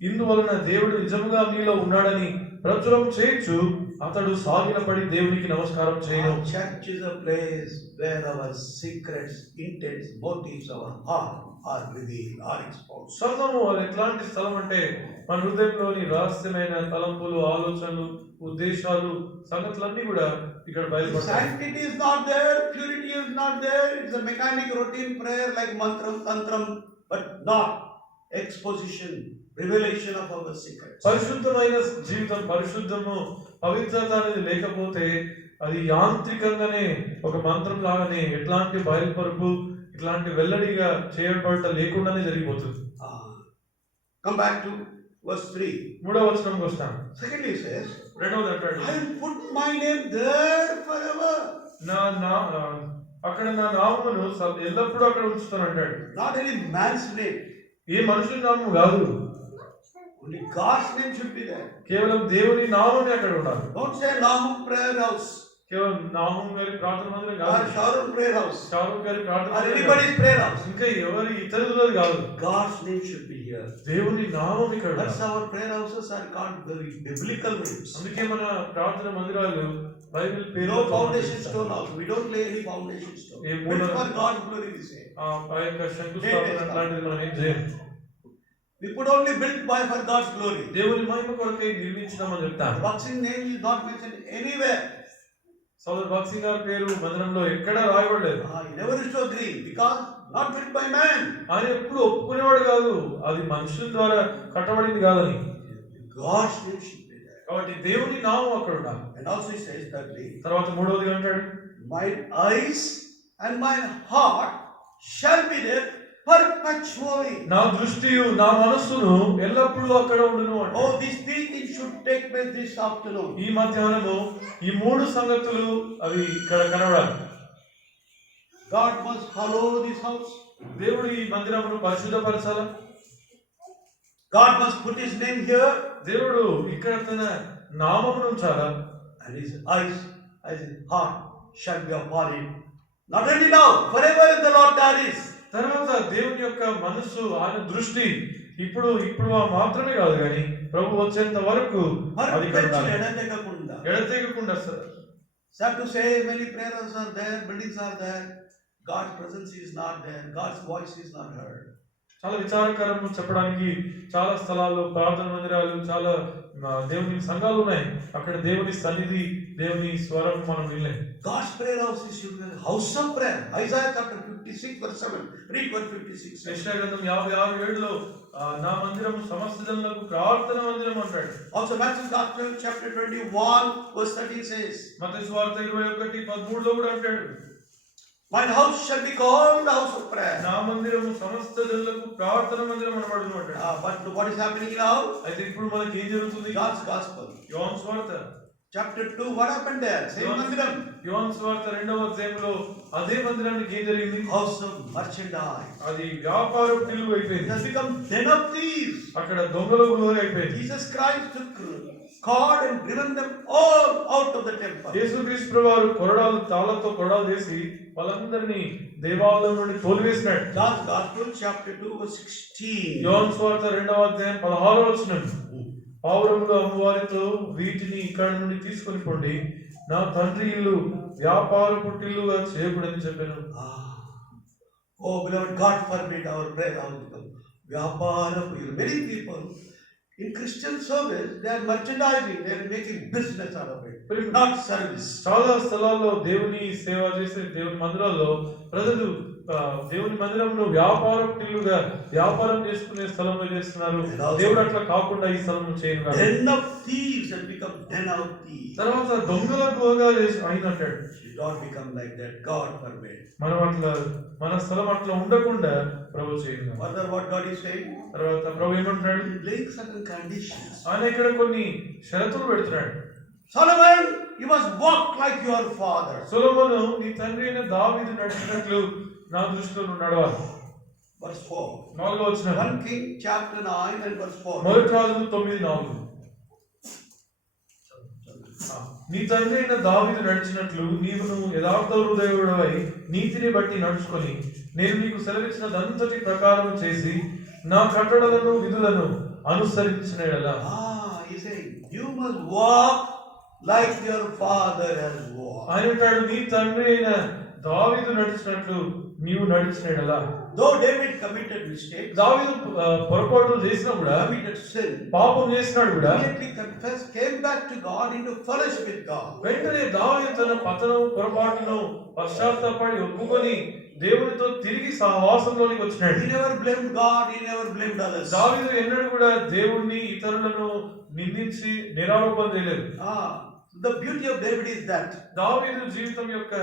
ఇందువలన దేవుడు నిజముగా మీలో ఉన్నాడని ప్రచురం చేయొచ్చు. అతడు సాగిలపడి దేవునికి నమస్కారం చేయను. Church is a place where our secrets, intents, motives of our heart are revealed, are exposed. సంఘము అది ఎట్లాంటి స్థలం అంటే మన హృదయంలోని రహస్యమైన తలంపులు, ఆలోచనలు, ఉద్దేశాలు, సంగతులన్నీ కూడా ఇక్కడ బయలుపడతాయి. Sanctity is not there, purity is not there. It's a mechanic routine prayer like mantram, tantram, but not exposition, revelation of our secrets. పరిశుద్ధమైన జీవితం, పరిశుద్ధము, పవిత్రత అనేది లేకపోతే అది యాంత్రికంగానే ఒక మంత్రం లాగానే ఎట్లాంటి బయలుపరుపు, ఇట్లాంటి వెల్లడిగా చేయబడట లేకుండానే జరిగిపోతుంది. Come back to verse 3. మూడవ వచనంకి వస్తాం. Secondly says, రెండవది అంటాడు, I will put my name there forever. అక్కడ నా నామమును ఎల్లప్పుడూ అక్కడ ఉంచుతాను అంటాడు. Not any man's name. ఏ మనుషుని నామము కాదు, only God's name should be there. కేవలం దేవుని నామమే అక్కడ ఉండాలి. Don't say Nahum prayer house. కేవలం నాహం గారి ప్రార్థన మందిరం కాదు, Sharon prayer house, షారూక్ గారి ప్రార్థన or మందిరం anybody's prayer house. ఇంకా ఎవరి ఇతరులది కాదు. God's name should be here. దేవుని నామం ఇక్కడ ఉండాలి. That's our prayer houses are called very biblical names. అందుకే మన ప్రార్థన మందిరాలు బైబిల్ పేరు. No foundation stone house. We don't lay any foundation stone. Built for God's glory, we say. ఆ యొక్క శంకుస్థాపన అట్లాంటిది మనం ఏం చేయం. We put only built by for God's glory. దేవుని మహిమ కొరకై నిర్మించడం చెప్తాం. Boxing name is not mentioned anywhere. సోదర్ బాక్సింగ్ గారి పేరు మందిరంలో ఎక్కడా రాయబడలేదు. He never used to agree because not built by man. ఆయన ఎప్పుడు ఒప్పుకునేవాడు కాదు, అది మనుషుల ద్వారా కట్టబడింది కాదని. God's name should be there. కాబట్టి దేవుని నామం అక్కడ ఉండాలి. And also he says thirdly, తర్వాత మూడవది అంటాడు, my eyes and my heart shall be there perpetually. నా దృష్టియు నా మనస్సును ఎల్లప్పుడూ అక్కడ ఉండును అంటాడు. Oh, these three things should take place this afternoon. ఈ మధ్యాహ్నము ఈ మూడు సంగతులు అవి ఇక్కడ కనబడాలి. God must hallow this house. దేవుడు ఈ మందిరమును పరిశుద్ధపరచాలి. God must put his name here. దేవుడు ఇక్కడ తన నామమును ఉంచాలా. And his eyes and his heart shall be upon him. Not only now, forever in the Lord tarries. తర్వాత దేవుని యొక్క మనస్సు, ఆయన దృష్టి ఇప్పుడు మాత్రమే కాదు కానీ ప్రభు వచ్చేంత వరకు ఎడతెగకుండా. Sad to say, many prayers are there, buildings are there, God's presence is not there, God's voice is not heard. చాలా విచారకరం చెప్పడానికి చాలా స్థలాల్లో ప్రార్థన మందిరాలు, చాలా దేవుని సంఘాలు ఉన్నాయి. అక్కడ దేవుని సన్నిధి, దేవుని స్వరం మనం వినలేం. God's prayer house is a house of prayer. Isaiah chapter 56 verse 7. Read verse 56. యెషయా గ్రంథం 56:7లో నా మందిరము సమస్త జనులకు ప్రార్థన మందిరం అంటాడు. Also Matthew Gospel chapter 21 verse 13 says, మత్తయి సువార్త 21:13లో కూడా అంటాడు, my house shall be called the house of prayer. నా మందిరము సమస్త జనులకు ప్రార్థన మందిరం అనబడును అంటాడు. But what is happening now? అయితే ఇప్పుడు మనకి ఏం జరుగుతుంది? God's gospel యోహాను సువార్త chapter 2, what happened there? Same mandiram. యోహాను సువార్త 2వ అధ్యాయంలో అదే మందిరానికి ఏం జరిగింది? House of merchandise. అది వ్యాపారపు నిలువ It అయిపోయింది. has become den of thieves. అక్కడ దొంగల గుహ అయిపోయింది. Jesus Christ took cord and driven them all out of the temple. యేసుక్రీస్తు ప్రభువారు తాళతో కొరడాలు చేసి వాళ్ళందరినీ దేవాలయం నుండి తోలివేసినాడు. John's Gospel chapter 2 verse 16. యోహాను సువార్త 2వ అధ్యాయం 16వ వచనం, పావురములు అమ్మవారితో వీటిని ఇక్కడ నుండి తీసుకొని పోండి, నా తండ్రి ఇల్లు వ్యాపార పుట్టిల్లుగా చేయకూడదని చెప్పాను. Oh beloved, God forbid our prayer house become vyapara. Many people In Christian service, they are merchandising, they are making business out of it, not service. చాలా స్థలాల్లో దేవుని సేవ చేసే దేవుని మందిరాల్లో ప్రజలు దేవుని మందిరంలో వ్యాపారస్తులుగా వ్యాపారం చేసుకునే స్థలంలో చేస్తున్నారు. దేవుడు అట్లా కాకుండా ఈ స్థలంలో చేయను. Den of thieves has become den of thieves. తర్వాత దొంగల గోగా చేసి అయినట్టాడు. Should not become like that. God forbid. మనం అట్లా మన స్థలం అట్లా ఉండకుండా ప్రభు చేయను. Further, what God is saying? తర్వాత ప్రభు ఏమంటున్నాడు? Laying certain conditions. ఆయన ఇక్కడ కొన్ని షరతులు పెడుతున్నాడు. Solomon, you must walk like your father. సొలొమోను నీ తండ్రి అయిన దావీదు నడిచినట్లు నా దృష్టిలో నువ్వు నడవాలి. Verse 4. 4వ వచనం. 1 King chapter 9 and verse 4. మొదటి రాజులు 9:4. నీ తండ్రి అయిన దావీదు నడిచినట్లు నీవును యథార్థ హృదయుడవై నీతిని బట్టి నడుచుకొని నేను నీకు సెలవిచ్చినదంతటి ప్రకారం చేసి నా కట్టడలను విధులను అనుసరించిన యెడల. He saying, you must walk like your father has walked. ఆయన అంటాడు నీ తండ్రి అయిన దావీదు నడిచినట్లు నీవు నడిచిన యెడల. Though David committed mistakes, దావీదు పొరపాట్లు చేసినా కూడా, committed sin, పాపం చేసినాడు కూడా, immediately confessed, came back to God into fellowship with God. వెంటనే దావీదు తన పతనం పొరపాటును పశ్చాత్తాపడి ఒప్పుకొని దేవునితో తిరిగి సహవాసంలోనికి వచ్చినాడు. He never blamed God, he never blamed others. దావీదు ఎన్నడూ కూడా దేవుణ్ణి ఇతరులను నిందించి నిరారోపణ చేయలేదు. The beauty of David is that. దావీదు జీవితం యొక్క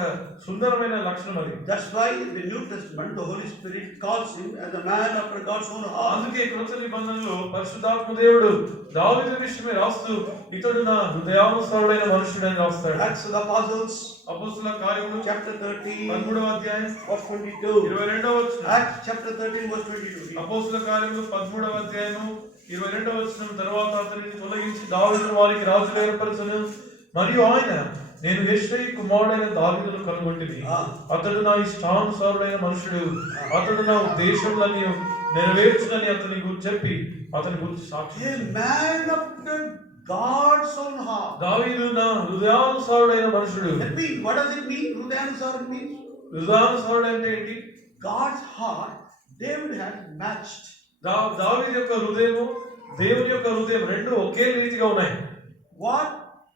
సుందరమైన లక్షణం అది. That's why in the New Testament the Holy Spirit calls him as a man after God's own heart. అందుకే క్రొత్త నిబంధనలో పరిశుద్ధాత్మ దేవుడు దావీదు విషయమే రాస్తూ ఇతడు నా హృదయానుసారుడైన మనుషుడని రాస్తాడు. Acts of the Apostles, అపోస్తలుల కార్యములు chapter 13 13వ అధ్యాయం verse 22. 22వ వచనం. Acts chapter 13 verse 22. అపోస్తలుల కార్యములు 13వ అధ్యాయము 22వ వచనం. తర్వాత అతనిని తొలగించి దావీదును వారికి రాజుగా ఏర్పరచును. మరియు ఆయన నేను యెష్షయి కుమారుడైన దావీదును కనుగొంటిని. అతడు నా ఇష్టానుసారుడైన మనుషుడు, అతడు నా ఉద్దేశములను నెరవేర్చునని అతని గురించి చెప్పి అతని గురించి సాక్షి. A man after God's own heart. దావీదు నా హృదయానుసారుడైన మనుషుడు. That means, what does it mean? హృదయానుసారుడు means హృదయానుసారుడు అంటే ఏంటి? God's heart David has matched. దావీదు యొక్క హృదయము దేవుని యొక్క హృదయం రెండు ఒకే రీతిగా ఉన్నాయి. What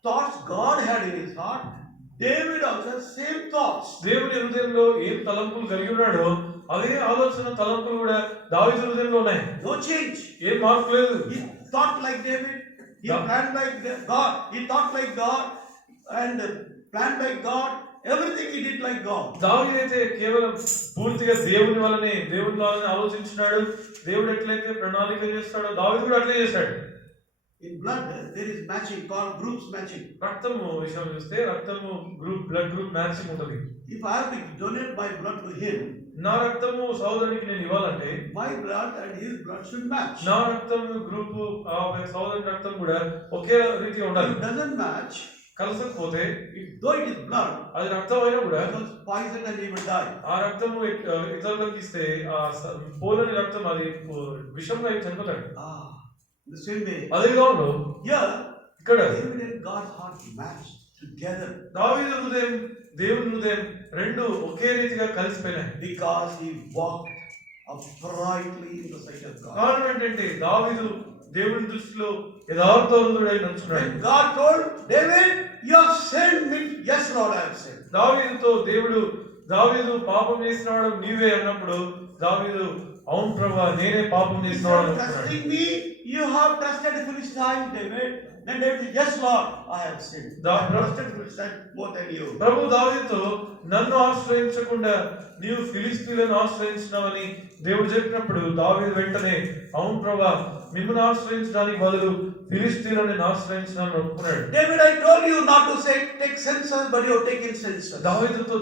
thoughts God had in his heart, David also has same thoughts. దేవుని హృదయంలో ఏం తలంపులు కలిగి ఉన్నాడో అదే ఆలోచన తలంపులు కూడా దావీదు హృదయంలో ఉన్నాయి. No change. ఏం మార్పు లేదు. He thought like David. He planned like God. He thought like God and planned like God. Everything he did like God. దావీదు అయితే కేవలం పూర్తిగా దేవుని వల్లనే ఆలోచించినాడు. దేవుడు ఎట్లయితే ప్రణాళిక చేస్తాడో దావీదు కూడా అట్లే చేశాడు. In blood there is matching called groups matching. రక్తము విషయం చూస్తే రక్తము గ్రూప్ బ్లడ్ గ్రూప్ మ్యాచింగ్ ఉంటుంది. If I have to donate my blood to him, నా రక్తము సహోదరునికి నేను ఇవ్వాలంటే my blood and his blood should match. నా రక్తం గ్రూప్ ఆ సహోదరుని రక్తం కూడా ఒకే రీతిగా ఉండాలి. If it doesn't match, కలసకపోతే though it is blood, అది రక్తం అయినా కూడా becomes poison and he will die. ఆ రక్తము ఇతరులకు ఇస్తే ఆ పోలని రక్తం అది విషంగా చనిపోతాడు. The same way. అదే విధంగా Here, ఇక్కడ David and God's heart matched together. దావీదు హృదయం దేవుని హృదయం రెండు ఒకే రీతిగా కలిసిపోయినాయి. Because he walked uprightly in the sight of God. కారణం ఏంటంటే దావీదు దేవుని దృష్టిలో యథార్థవంతుడై నడుచుకున్నాడు. When God told David, you have sinned me. Yes, Lord, I have sinned. దావీదుతో దావీదు పాపం చేసినవాడు నీవే అన్నప్పుడు దావీదు అవును ప్రభువా నేనే పాపం చేసినవాడు అనుకున్నాడు. Trusting me, you have trusted the Philistine, David. Then David said, yes, Lord, I have sinned. I have trusted the Philistine more than you. ప్రభు దావీదుతో నన్ను ఆశ్రయించకుండా నీవు ఫిలిస్తీయులను ఆశ్రయించినావని దేవుడు చెప్పినప్పుడు దావీదు వెంటనే అవును ప్రభువా మిమ్మల్ని ఆశ్రయించడానికి బదులు ఫిలిస్తీయులను నేను ఆశ్రయించినాను ఒప్పుకున్నాడు. David, I told you not to say take census, but you have taken census. దావీదుతో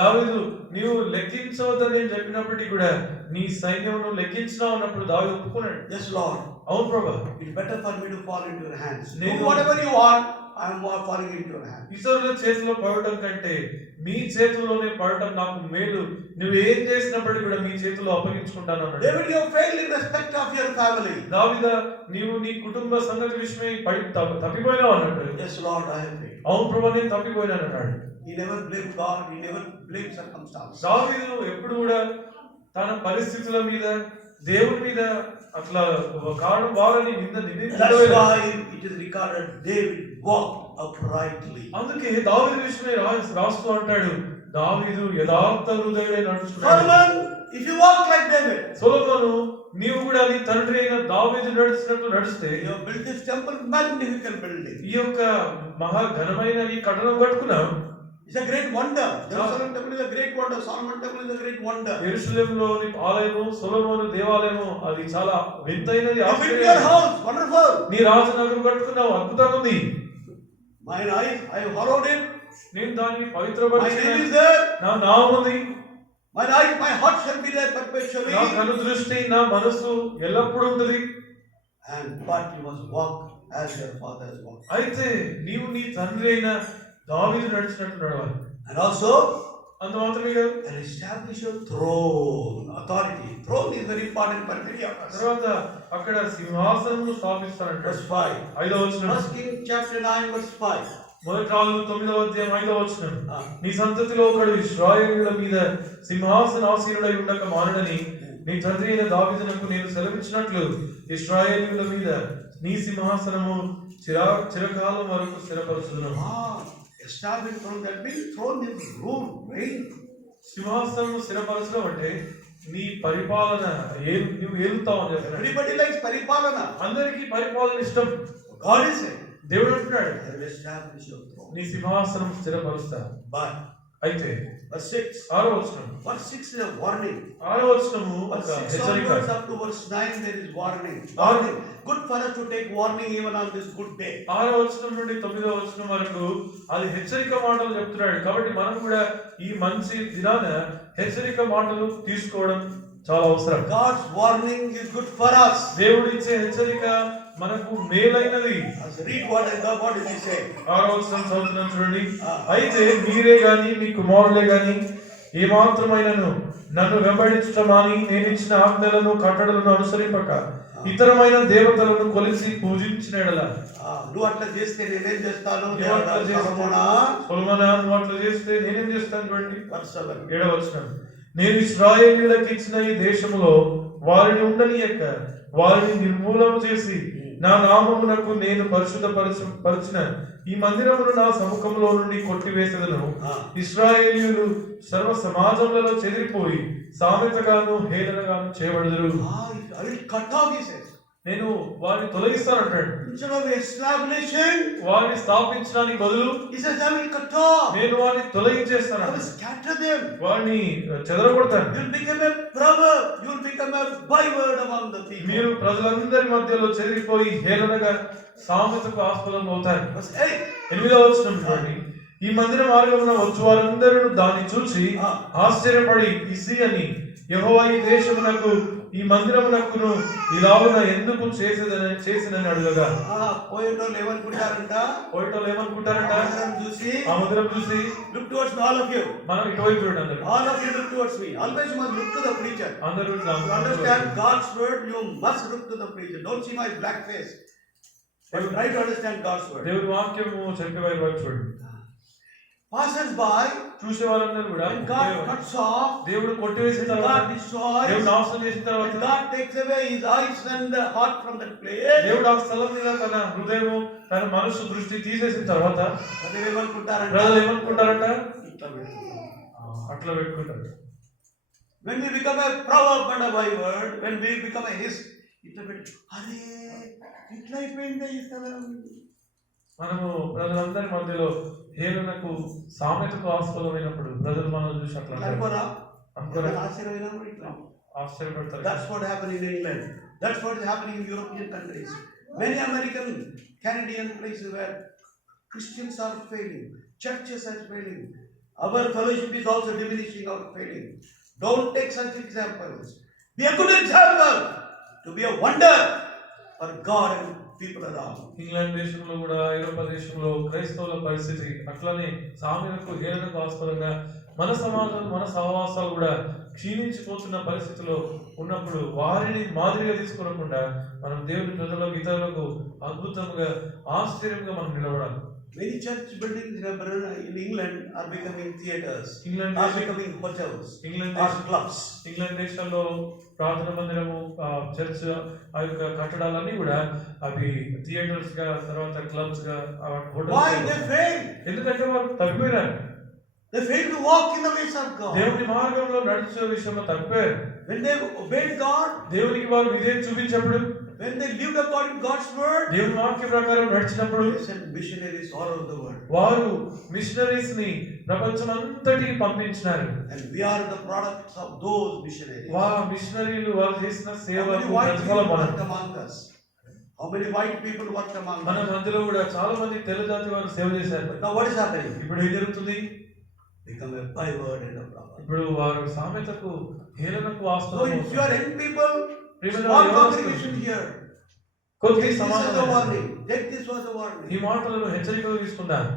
దావీదు నీవు లెక్కించవద్దని నేను చెప్పినప్పటికీ కూడా నీ సైన్యమును లెక్కించినావు అన్నప్పుడు దావీదు ఒప్పుకున్నాడు. Yes, Lord. అవును ప్రభు. It's better for me to fall into your hands. Do నేను whatever you want, I am falling into your hands. ఇతరుల చేతిలో పడటం కంటే మీ చేతిలోనే పడటం నాకు మేలు. నువ్వు ఏం చేసినప్పటికీ కూడా మీ చేతిలో అప్పగించుకుంటాను అన్నాడు. David, you have failed in respect of your family. దావీదా నీవు నీ కుటుంబ సంగతి విషయమై తప్పిపోయినావు అన్నాడు. Yes, Lord, I have failed. అవును ప్రభు నేను తప్పిపోయినాను అన్నాడు. He never blamed God. He never blamed circumstances. దావీదు ఎప్పుడు కూడా తన పరిస్థితుల మీద దేవుని మీద అట్లా కారణం వారని That's నిందించడం. why it is recorded David walked uprightly. అందుకే దావీదు విషయమే రాస్తూ అంటాడు, దావీదు యథార్థ హృదయుడై నడుచుకున్నాడు. Solomon, if you walk like David, సొలొమోను, నీవు కూడా నీ తండ్రి అయిన దావీదు నడిచినట్లు నడిస్తే, you have built this temple, magnificent building. ఈ యొక్క మహా ఘనమైన ఈ కట్టడం కట్టుకున్నాం. It's a great wonder. Jerusalem temple is a great wonder. Solomon temple is a great wonder. యెరూషలేములోని ఆలయము, సొలొమోను దేవాలయము, అది చాలా వింతైనది, You built your ఆశ్చర్యమైనది. house, wonderful. నీ రాజనగరం కట్టుకున్నావు, అద్భుతంగా ఉంది. Mine eyes, I have hollowed it. నేను దాన్ని My name పవిత్రపరిచాను, is there. నా నామం ఉంది. My eyes, my heart shall be there perpetually. నా కను దృష్టి, నా మనసు ఎల్లప్పుడూ ఉంటుంది. And but you must walk as your father has walked. అయితే నీవు నీ తండ్రి అయిన దావీదు నడిచినట్లు నడవాలి. And also, అంత మాత్రమే కాదు, and establish your throne, authority. Throne is very important for many of us. తర్వాత అక్కడ సింహాసనము స్థాపిస్తానంట. Verse 5. 5వ వచనం, 1 Kings chapter 9 verse 5. మొదటి రాజులు 9వ అధ్యాయం 5వ వచనం. Ah. నీ సంతతిలో ఒకడు ఇశ్రాయేలీయుల మీద సింహాసనాసీనుడై ఉండక మానడని నీ తండ్రి అయిన దావీదునకు నేను సెలవిచ్చినట్లు ఇశ్రాయేలీయుల మీద నీ సింహాసనము చిరకాలం వరకు స్థిరపరచుదును. Establish throne, that means throne is rule, reign. సింహాసనము స్థిరపరచడం అంటే నీ పరిపాలన నువ్వు ఏలుతావు అని చెప్తున్నాడు. Everybody likes paripalana. అందరికీ పరిపాలన ఇష్టం. God is saying, దేవుడు అంటున్నాడు, I will establish your throne. నీ సింహాసనం స్థిరపరుస్తా. But అయితే verse 6. 6వ వచనం, Verse 6 is a warning. 6వ వచనము ఒక Verse 6 హెచ్చరిక. onwards up to verse 9 there is warning. Warning. Good for us to take warning even on this good day. 6వ వచనం నుండి 9వ వచనం వరకు అది హెచ్చరిక మాటలు చెప్తున్నాడు. కాబట్టి మనం కూడా ఈ మంచి దినాన హెచ్చరిక మాటలు తీసుకోవడం చాలా అవసరం. God's warning is good for us. దేవుడు ఇచ్చే హెచ్చరిక మనకు మేలైనది. Read what is he saying. 6వ వచనం చదువుతున్నాం చూడండి. అయితే మీరే గాని మీ కుమారులే గాని ఏమాత్రమైనను నన్ను వెంబడించటం మాని నేను ఇచ్చిన ఆజ్ఞలను కట్టడలను అనుసరింపక ఇతరమైన దేవతలను కొలిసి పూజించిన ఎడల, నువ్వు అట్లా చేస్తే నేనేం చేస్తాను? సొలొమోనా, నువ్వు అట్లా చేస్తే నేనేం చేస్తాను చూడండి. Verse 7. 7వ వచనం, నేను ఇశ్రాయేలీయులకు ఇచ్చిన ఈ దేశములో వారిని ఉండనీయక వారిని నిర్మూలన చేసి నా నామమునకు నేను పరిచిన ఈ మందిరమును నా సముఖంలో నుండి కొట్టివేసేదను. ఇశ్రాయేలీయులు సర్వ సమాజములలో చెదిరిపోయి సామెతగాను హేళనగాను చేయబడుదురు. I will cut off, he says. నేను వారిని తొలగిస్తానంటాడు. Instead of establishing, వారిని స్థాపించడానికి బదులు he says, I will cut off. నేను వారిని తొలగించేస్తాను. I will scatter them. వారిని చెదరగొడతాను. You will become a proverb. You will become a byword among the people. మీరు ప్రజలందరి మధ్యలో చెదిరిపోయి హేళనగా సామెతకు ఆస్పదం అవుతారు. Verse 8. 8వ వచనం చూడండి. ఈ మందిర మార్గమున వచ్చు వారందరూ దాన్ని చూసి ఆశ్చర్యపడి ఇసి అని యెహోవా ఈ దేశమునకు ఈ మందిరమునకును ఇలాగున ఎందుకు చేసినని అడుగగా, పోయేటోళ్ళు ఏమనుకుంటారంట? చూసి ఆ మందిరం చూసి look towards all of you. మనం ఇటువైపు చూడండి. All of you look towards me. Always you must look to the preacher. అందరూ To understand God's word, you must look to the preacher. Don't see my black face. But try to understand God's word. దేవుని వాక్యము చెప్పే వైపు చూడండి. Passers by, చూసే వాళ్ళందరూ కూడా when God cuts off, దేవుడు కొట్టివేసిన తర్వాత, God destroys, దేవుడు నాశనం చేసిన తర్వాత, when God takes away his eyes and the heart from that place, దేవుడు ఆ స్థలం మీద తన హృదయము తన మనసు దృష్టి తీసేసిన తర్వాత ప్రజలు ఏమనుకుంటారంట? అట్లా పెట్టుకుంటారు. When we become a proverb and a byword, when we become a hiss, ఇట్లా అయిపోయిందే ఈ స్థలం. మనము ప్రజలందరి మధ్యలో హేళనకు సామెతకు ఆస్పదమైనప్పుడు ప్రజలు మనల్ని చూసి అట్లా ఆశ్చర్యపడతారు. That's what happened in England. That's what is happening in European countries. Many American, Canadian places where Christians are failing, churches are failing. Our fellowship is also diminishing or failing. Don't take such examples. Be a good example to be a wonder for God and people around. England దేశంలో కూడా, ఐరోపా దేశంలో క్రైస్తవుల పరిస్థితి అట్లనే సామెతకు హేళనకు ఆస్పదంగా మన సమాజం, మన సహవాసాలు కూడా క్షీణించిపోతున్న పరిస్థితిలో ఉన్నప్పుడు వారిని మాదిరిగా తీసుకోకుండా మనం దేవుని ప్రజలకు, ఇతరులకు అద్భుతంగా, ఆశ్చర్యంగా మనం నిలబడాలి. Many church buildings in England are becoming theaters, England are దేశం becoming hotels, ఇంగ్లాండ్ or దేశం clubs. ఇంగ్లాండ్ దేశంలో ప్రార్థన మందిరము, చర్చ్, ఆ యొక్క కట్టడాలన్నీ కూడా అవి థియేటర్స్ గా, తర్వాత క్లబ్స్ గా, Why హోటల్స్. they fail? ఎందుకంటే వారు తప్పిపోయారు. They fail to walk in the ways of God. దేవుని మార్గంలో నడిచే విషయంలో తప్పారు. When they obeyed God, దేవునికి వారు విధేయత చూపించినప్పుడు, when they lived according to God's word, దేవుని వాక్య ప్రకారం నడిచినప్పుడు they sent missionaries all over the world. వారు మిషనరీస్ ని ప్రపంచమంతటికి పంపించినారు. And we are the products of those missionaries. మిషనరీలు వారు చేసిన How సేవకు many white people ప్రతిఫలం మనం. worked among us? How many white people worked among మన us? మధ్యలో కూడా చాలా మంది తెల్ల జాతి వారు సేవ చేశారు. But now what is happening? ఇప్పుడు ఏం జరుగుతుంది? Become a byword and a proverb. ఇప్పుడు వారు సామెతకు, హేళనకు So వాస్తవం. if you are young people, Even small young congregation here, కొద్ది take this as a సమాధానం. warning. Take this as a ఈ warning. మాటలను హెచ్చరికలు తీసుకున్నాను.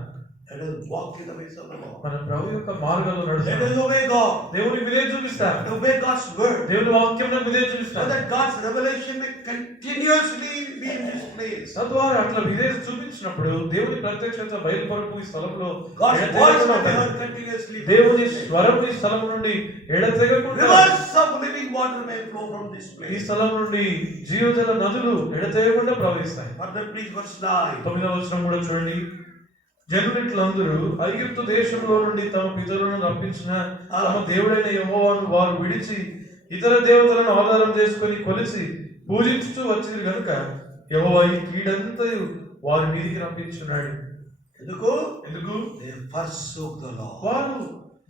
Let us walk in the ways of the Lord. మన ప్రభు యొక్క మార్గంలో Let నడుస్తాం. us obey God. దేవుని విధేయత చూపిస్తాం. Obey God's word. దేవుని వాక్యంలో విధేయత So చూపిస్తాం. that God's revelation may continuously be in this place. తద్వారా అట్లా విధేయత చూపించినప్పుడు దేవుని ప్రత్యక్షత బయలుపరుపు ఈ స్థలంలో God's voice ఎడతెగకుండా may be ఉంటుంది. heard continuously. దేవుని స్వరం ఈ స్థలం నుండి ఎడతెగకుండా, Rivers of living water may flow from this ఈ place. స్థలం నుండి జీవజల నదులు ఎడతెగకుండా ప్రవహిస్తాయి. Further, please, verse 9. 9వ వచనం కూడా చూడండి. జనులిట్లందరూ ఐగుప్తు దేశంలో నుండి తమ పితరులను రప్పించిన తమ దేవుడైన యెహోవాను వారు విడిచి ఇతర దేవతలను ఆధారం చేసుకొని కొలిసి పూజించుతూ వచ్చింది కనుక యెహోవా ఈ కీడంతయు వారి మీదికి రప్పించున్నాడు. ఎందుకు? ఎందుకు? They forsook the Lord. వారు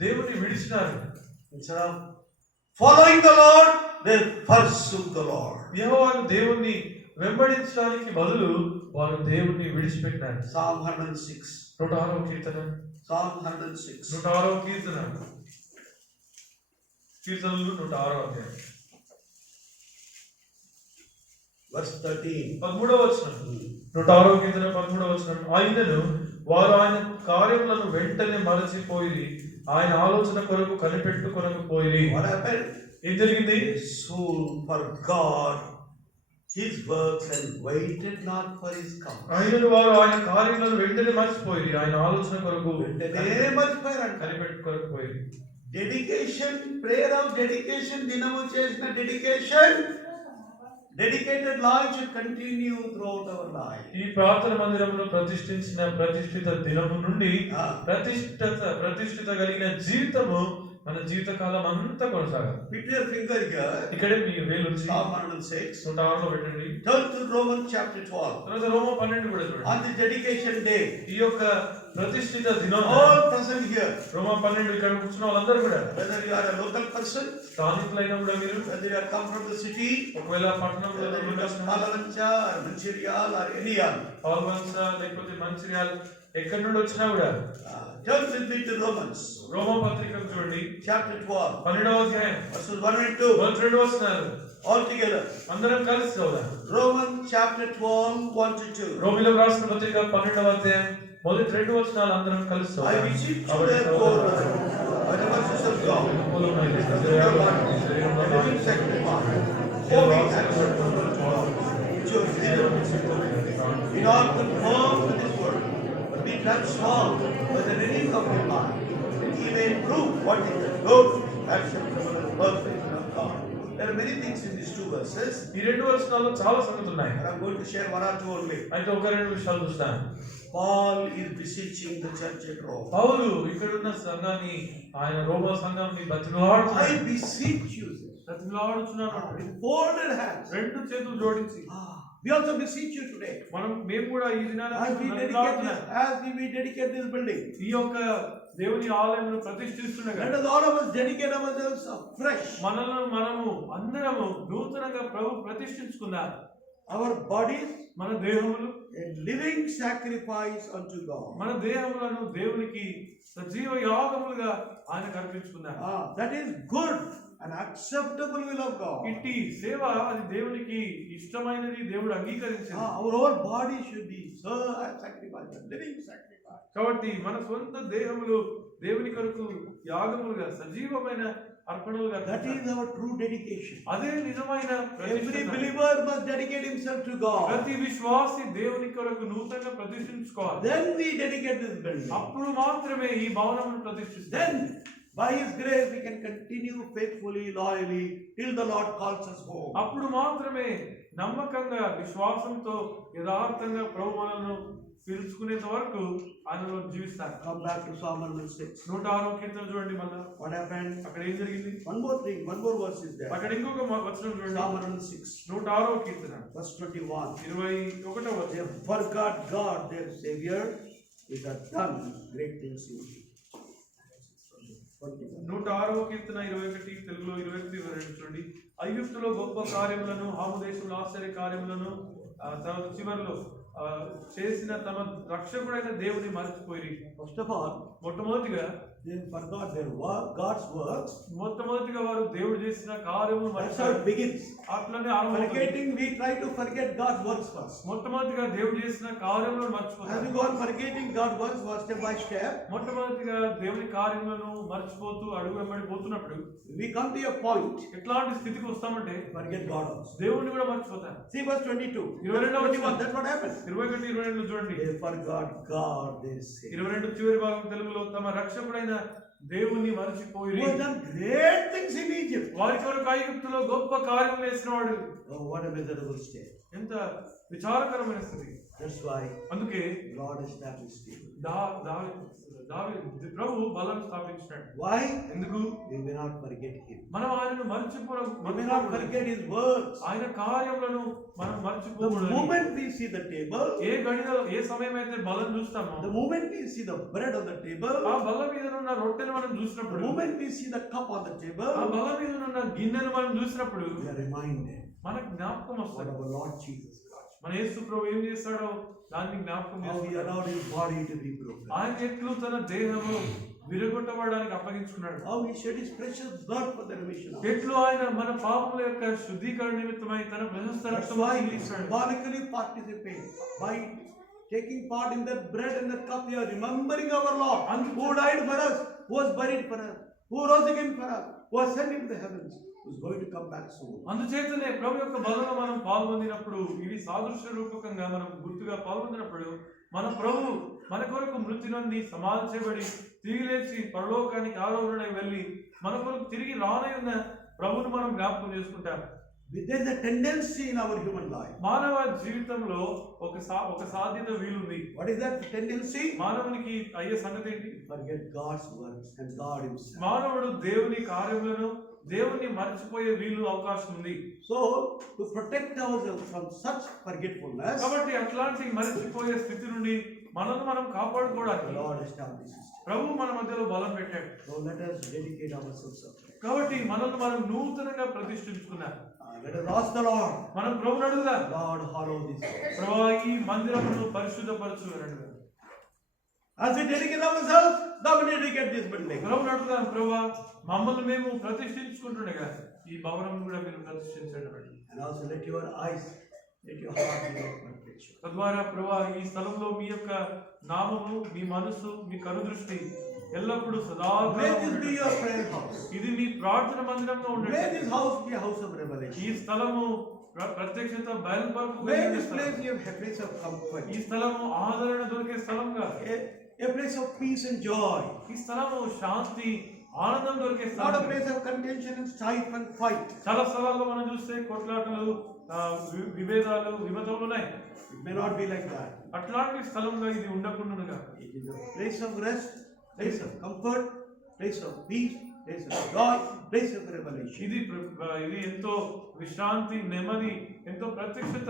దేవుని విడిచినారు. Instead of following the Lord, they forsook the Lord. యెహోవాను దేవుణ్ణి వెంబడించడానికి బదులు వారు దేవుణ్ణి విడిచిపెట్టినారు. Psalm 106. 106వ కీర్తన. Psalm 106. 106వ కీర్తన. కీర్తనలు 106వ అధ్యాయం. Verse 13. 13వ వచనం. 106వ కీర్తన 13వ వచనం. ఆయనను వారు ఆయన కార్యములను వెంటనే మరచిపోయి ఆయన ఆలోచన కొరకు కనిపెట్టుకొనకపోయి. What happened? ఏం జరిగింది? They soon forgot his works and waited not for his coming. ఆయనను వారు ఆయన కార్యములను వెంటనే మర్చిపోయి ఆయన ఆలోచన కొరకు వెంటనే మర్చిపోయారంట. కనిపెట్టుకోకపోయి. డెడికేషన్, ప్రేయర్ ఆఫ్ డెడికేషన్, దినము చేసిన dedication, dedicated life should continue throughout our life. ఈ ప్రార్థన మందిరంలో ప్రతిష్ఠిత దినము నుండి ప్రతిష్ఠిత కలిగిన జీవితము మన జీవిత కాలం అంతా కొనసాగాలి. Put your finger here. ఇక్కడే మీ వేలు ఉంచి Psalm 106. 106లో పెట్టండి. Turn to Romans chapter 12. తర్వాత రోమా 12 కూడా చూడండి. On the dedication day, ఈ యొక్క ప్రతిష్ఠిత దినం all present here, రోమా 12 ఇక్కడ కూర్చున్న వాళ్ళందరూ కూడా, whether you are a local person, స్థానికులైనా కూడా మీరు, whether you have come from the city, ఒకవేళ పట్టణంలో whether you have Palavancha or Mancherial or Eliam, Palvancha లేకపోతే మంచిర్యాల ఎక్కడి నుండి వచ్చినా కూడా turn with me to Romans రోమా పత్రికను చూడండి. chapter 12, 12వ అధ్యాయం verses 1 and 2. 2 వచనాలు All together. అందరం కలిసి చదువుదాం. Romans chapter 12, 1 to 2. రోమీయులకు రాసిన పత్రిక 12వ అధ్యాయం మొదటి 2 వచనాలు అందరం కలిసి I చదువుదాం. beseech you therefore, by the mercies of God, a living sacrifice, holy and acceptable to God, which is reasonable. Be not conformed to this world, but be transformed by the renewing of your mind, that ye may prove what is the good, acceptable, and perfect will of God. There are many things in these two verses, ఈ 2 వచనాల్లో చాలా సంగతులు ఉన్నాయి. but I'm going to share one or two only. అయితే ఒక 2 విషయాలు చూస్తాను. Paul is beseeching the church at Rome. పౌలు ఇక్కడున్న సంఘాన్ని, ఆయన రోమా సంఘాన్ని బతిమలాడుతున్నాడు. I beseech you, బతిమలాడుతున్నాడు. with folded hands. 2 చేతులు జోడించి. We also beseech you today, మేము కూడా ఈ దినాన as we dedicate this building. ఈ యొక్క దేవుని ఆలయమును ప్రతిష్ఠిస్తుండగా Let us all of us dedicate ourselves afresh. మనము అందరము నూతనంగా ప్రభు ప్రతిష్ఠించుకుందాం. Our bodies, మన దేహములు a living sacrifice unto God. మన దేహములను దేవునికి సజీవ యాగములుగా ఆయనకు అర్పించుకుందాం. That is good and acceptable will of God. ఇట్టి సేవ అది దేవునికి ఇష్టమైనది, దేవుడు అంగీకరించింది. Our whole body should be sacrifice, a living sacrifice. కాబట్టి మన సొంత దేహములు దేవుని కొరకు యాగములుగా, సజీవమైన అర్పణలుగా That is our true dedication. అదే నిజమైన Every ప్రతిష్ఠ. believer must dedicate himself to God. ప్రతి విశ్వాసి దేవుని కొరకు నూతనంగా ప్రతిష్ఠించుకోవాలి. Then we dedicate this building. అప్పుడు మాత్రమే ఈ భవనమును ప్రతిష్ఠిస్తాం. Then, by His grace, we can continue faithfully, loyally, till the Lord calls us home. అప్పుడు మాత్రమే నమ్మకంగా విశ్వాసంతో యథార్థంగా ప్రభు మనల్ని పిలుచుకునేంత వరకు ఆయనలో జీవిస్తారు. Come back to Psalm 106. 106వ కీర్తన చూడండి మళ్ళా. What happened? అక్కడ ఏం జరిగింది? One more thing, one more verse is there. అక్కడ ఇంకొక వచనం చూడండి. Psalm 106, 106వ కీర్తన verse 21. 21వ వచనం. They forgot God, their Savior, which had done great things in Egypt. 106వ కీర్తన 21 తెలుగులో 21 22 చూడండి. ఐగుప్తులో గొప్ప కార్యములను, హాము దేశంలో ఆశ్చర్య కార్యములను, తర్వాత చివరిలో చేసిన తమ రక్షకుడైన దేవుని మర్చిపోయి. First of all, మొట్టమొదటిగా they forgot their work, God's works. మొట్టమొదటిగా వారు దేవుడు చేసిన కార్యములు That's how మర్చిపోయారు. it begins. అట్లనే ఆరంభమవుతుంది. Forgetting, we try to forget God's works first. మొట్టమొదటిగా దేవుడు చేసిన కార్యములను As మర్చిపోతారు. we go on forgetting God's works step by step, మొట్టమొదటిగా దేవుని కార్యములను మర్చిపోతూ అడుగు వెంబడి పోతున్నప్పుడు we come to a point, ఎట్లాంటి స్థితికి వస్తామంటే forget God also. దేవుడిని కూడా మర్చిపోతారు. See verse 22. 22. That's what happened. 21 22 చూడండి. They forgot God, they say. 22 చివరి భాగం తెలుగులో తమ రక్షకుడైన దేవుణ్ణి మరచిపోయి. Who has done great things in Egypt. వారి కొరకు ఐగుప్తులో గొప్ప కార్యములు చేసిన వాడు. Oh, what a miserable state. ఎంత విచారకరమైన స్థితి. That's why అందుకే Lord established it. ప్రభు బలం స్థాపించాడు. Why? ఎందుకు? We may not forget Him. మనం ఆయనను We may not మర్చిపోకూడదు. forget His works. ఆయన కార్యములను మనం The మర్చిపోకూడదు. moment we see the table, ఏ గడిలో ఏ సమయం అయితే బలం చూస్తామో, the moment we see the bread on the table, ఆ బల్ల మీద ఉన్న రొట్టెను మనం the చూసినప్పుడు, moment we see the cup on the ఆ table, బల్ల మీద ఉన్న గిన్నెను మనం చూసినప్పుడు we are reminded మనకు జ్ఞాపకం what వస్తుంది. our Lord Jesus Christ. మన యేసు ప్రభు ఏం చేస్తాడో దాన్ని జ్ఞాపకం How He చేసుకుంటాడు. allowed His body to be broken. ఆయన ఎట్లు తన దేహము విరగొట్టబడడానికి అప్పగించుకున్నాడు. How He shed His precious blood for the remission of. ఎట్లు ఆయన మన పాపముల యొక్క శుద్ధీకరణ నిమిత్తమై తన ప్రశస్త That's రక్తము why we చిందించాడు. symbolically participate by taking part in that bread and that cup. We are remembering our Lord who died for us, who was buried for us, who rose again for us, who ascended into the heavens, who is going to come back soon. అందుచేతనే ప్రభు యొక్క బలంలో మనం పాల్గొందినప్పుడు, ఇవి సాదృశ్య రూపకంగా మనం గుర్తుగా పాల్గొందినప్పుడు, మన ప్రభు మన కొరకు మృతి నుండి సమాధి చేయబడి తిరిగి లేచి పరలోకానికి ఆరోహణై వెళ్ళి మన కొరకు తిరిగి రానై ఉన్న ప్రభువును మనం జ్ఞాపకం చేసుకుంటాం. There is a tendency in our human life. మానవ జీవితంలో ఒక సాధ్యత వీలుంది. What is that tendency? మానవునికి అయ్యే సంగతి ఏంటి? Forget God's works and God Himself. మానవుడు దేవుని కార్యములను, దేవుని మర్చిపోయే వీలు అవకాశం ఉంది. So, to protect ourselves from such forgetfulness, కాబట్టి అట్లాంటి మర్చిపోయే స్థితి నుండి మనల్ని మనం the కాపాడుకోవడానికి Lord establishes. ప్రభు మన మధ్యలో బలం పెట్టాడు. So let us dedicate ourselves to prayer. కాబట్టి మనల్ని మనం నూతనంగా ప్రతిష్ఠించుకున్నాం. Let us ask the Lord. మనం ప్రభువుని అడుగుదాం, Lord, hallow this house. ప్రభువా ఈ మందిరమును పరిశుద్ధపరచు అని అడుగుదాం. As we dedicate ourselves, now we dedicate this building. ప్రభువుని అడుగుదాం, ప్రభువా మమ్మల్ని మేము ప్రతిష్ఠించుకుంటుండగా ఈ భవనం కూడా మీరు ప్రతిష్ఠించండి. And also let your eyes, let your heart be open. తద్వారా ప్రభువా ఈ స్థలంలో మీ యొక్క నామము, మీ మనసు, మీ కనుదృష్టి ఎల్లప్పుడూ May సదాకాలం this be ఉండండి. your prayer house. ఇది మీ ప్రార్థన మందిరంగా May ఉండండి. this house be a house of ఈ revelation. స్థలము ప్రత్యక్షత బయలుపరకు May this place be a place of comfort. ఈ స్థలము ఆదరణ దొరికే స్థలంగా, A place of peace and joy. ఈ స్థలము శాంతి, ఆనందం దొరికే Not a స్థలం. place of contention and strife and fight. చాలా స్థలాల్లో మనం చూస్తే కొట్లాటలు, విభేదాలు, విమతములు ఉన్నాయి. It may not be like that. అట్లాంటి స్థలంగా ఇది ఉండకుండా It is a place of rest, place of comfort, place of peace, place of joy, place of revelation. ఇది ఎంతో విశ్రాంతి, నెమ్మది, ఎంతో ప్రత్యక్షత,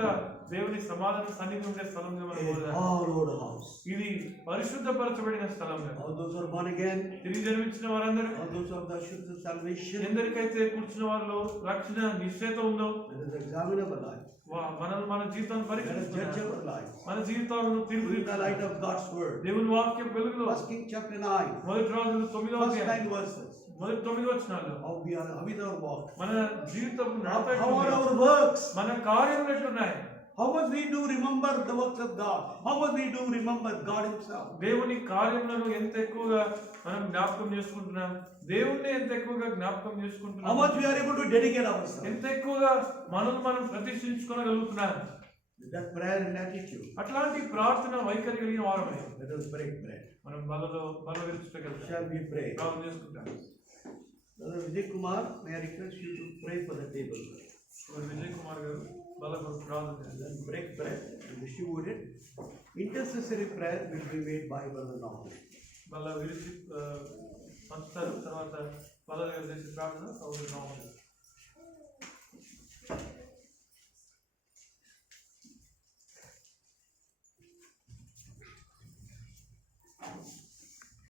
దేవుని సమాధాన సన్నిధి ఉండే స్థలంగా మనం A చూడాలి. hallowed house. ఇది పరిశుద్ధపరచబడిన స్థలంగా. All those who are born again, తిరిగి జన్మించిన వారందరూ, all those who have the assurance of salvation, ఎందరికైతే కూర్చున్న వారిలో రక్షణ నిశ్చయిత ఉందో, let us examine our life. మనల్ని మన జీవితాన్ని Let us judge పరీక్షించుకుందాం. our life. మన జీవితాలను In తీర్పు the light of God's word. దేవుని వాక్యం వెలుగులో. First King chapter 9, మొదటి రాజులు 9వ first అధ్యాయం 9 verses. మొదటి 9 వచనాలు. How is our walk? మన జీవితం How are our works? మన కార్యములు ఎట్లున్నాయి? How much we do remember the works of God? How much we do remember God Himself? దేవుని కార్యములను ఎంత ఎక్కువగా మనం జ్ఞాపకం చేసుకుంటున్నాం, దేవుణ్ణి ఎంత ఎక్కువగా జ్ఞాపకం How చేసుకుంటున్నాం, much we are able to dedicate ourselves. ఎంత ఎక్కువగా మనం ప్రతిష్ఠించుకోగలుగుతున్నాం. That prayer and attitude. అట్లాంటి ప్రార్థన వైఖరి కలిగిన వారమే Let us break bread. మనం బల విరుచుకోగలుగుతాం. Shall we pray? ప్రార్థన చేసుకుంటాం. Brother Vijay Kumar, may I request you to pray for the table. Vijay Kumar గారు బల కొరకు ప్రార్థన చేస్తారు. Then break bread and distribute it. Intercessory prayer will be made by Brother Norman. బల విరిచి పంచుతారు. తర్వాత బల గారు చేసే ప్రార్థన సౌదరి నామములో.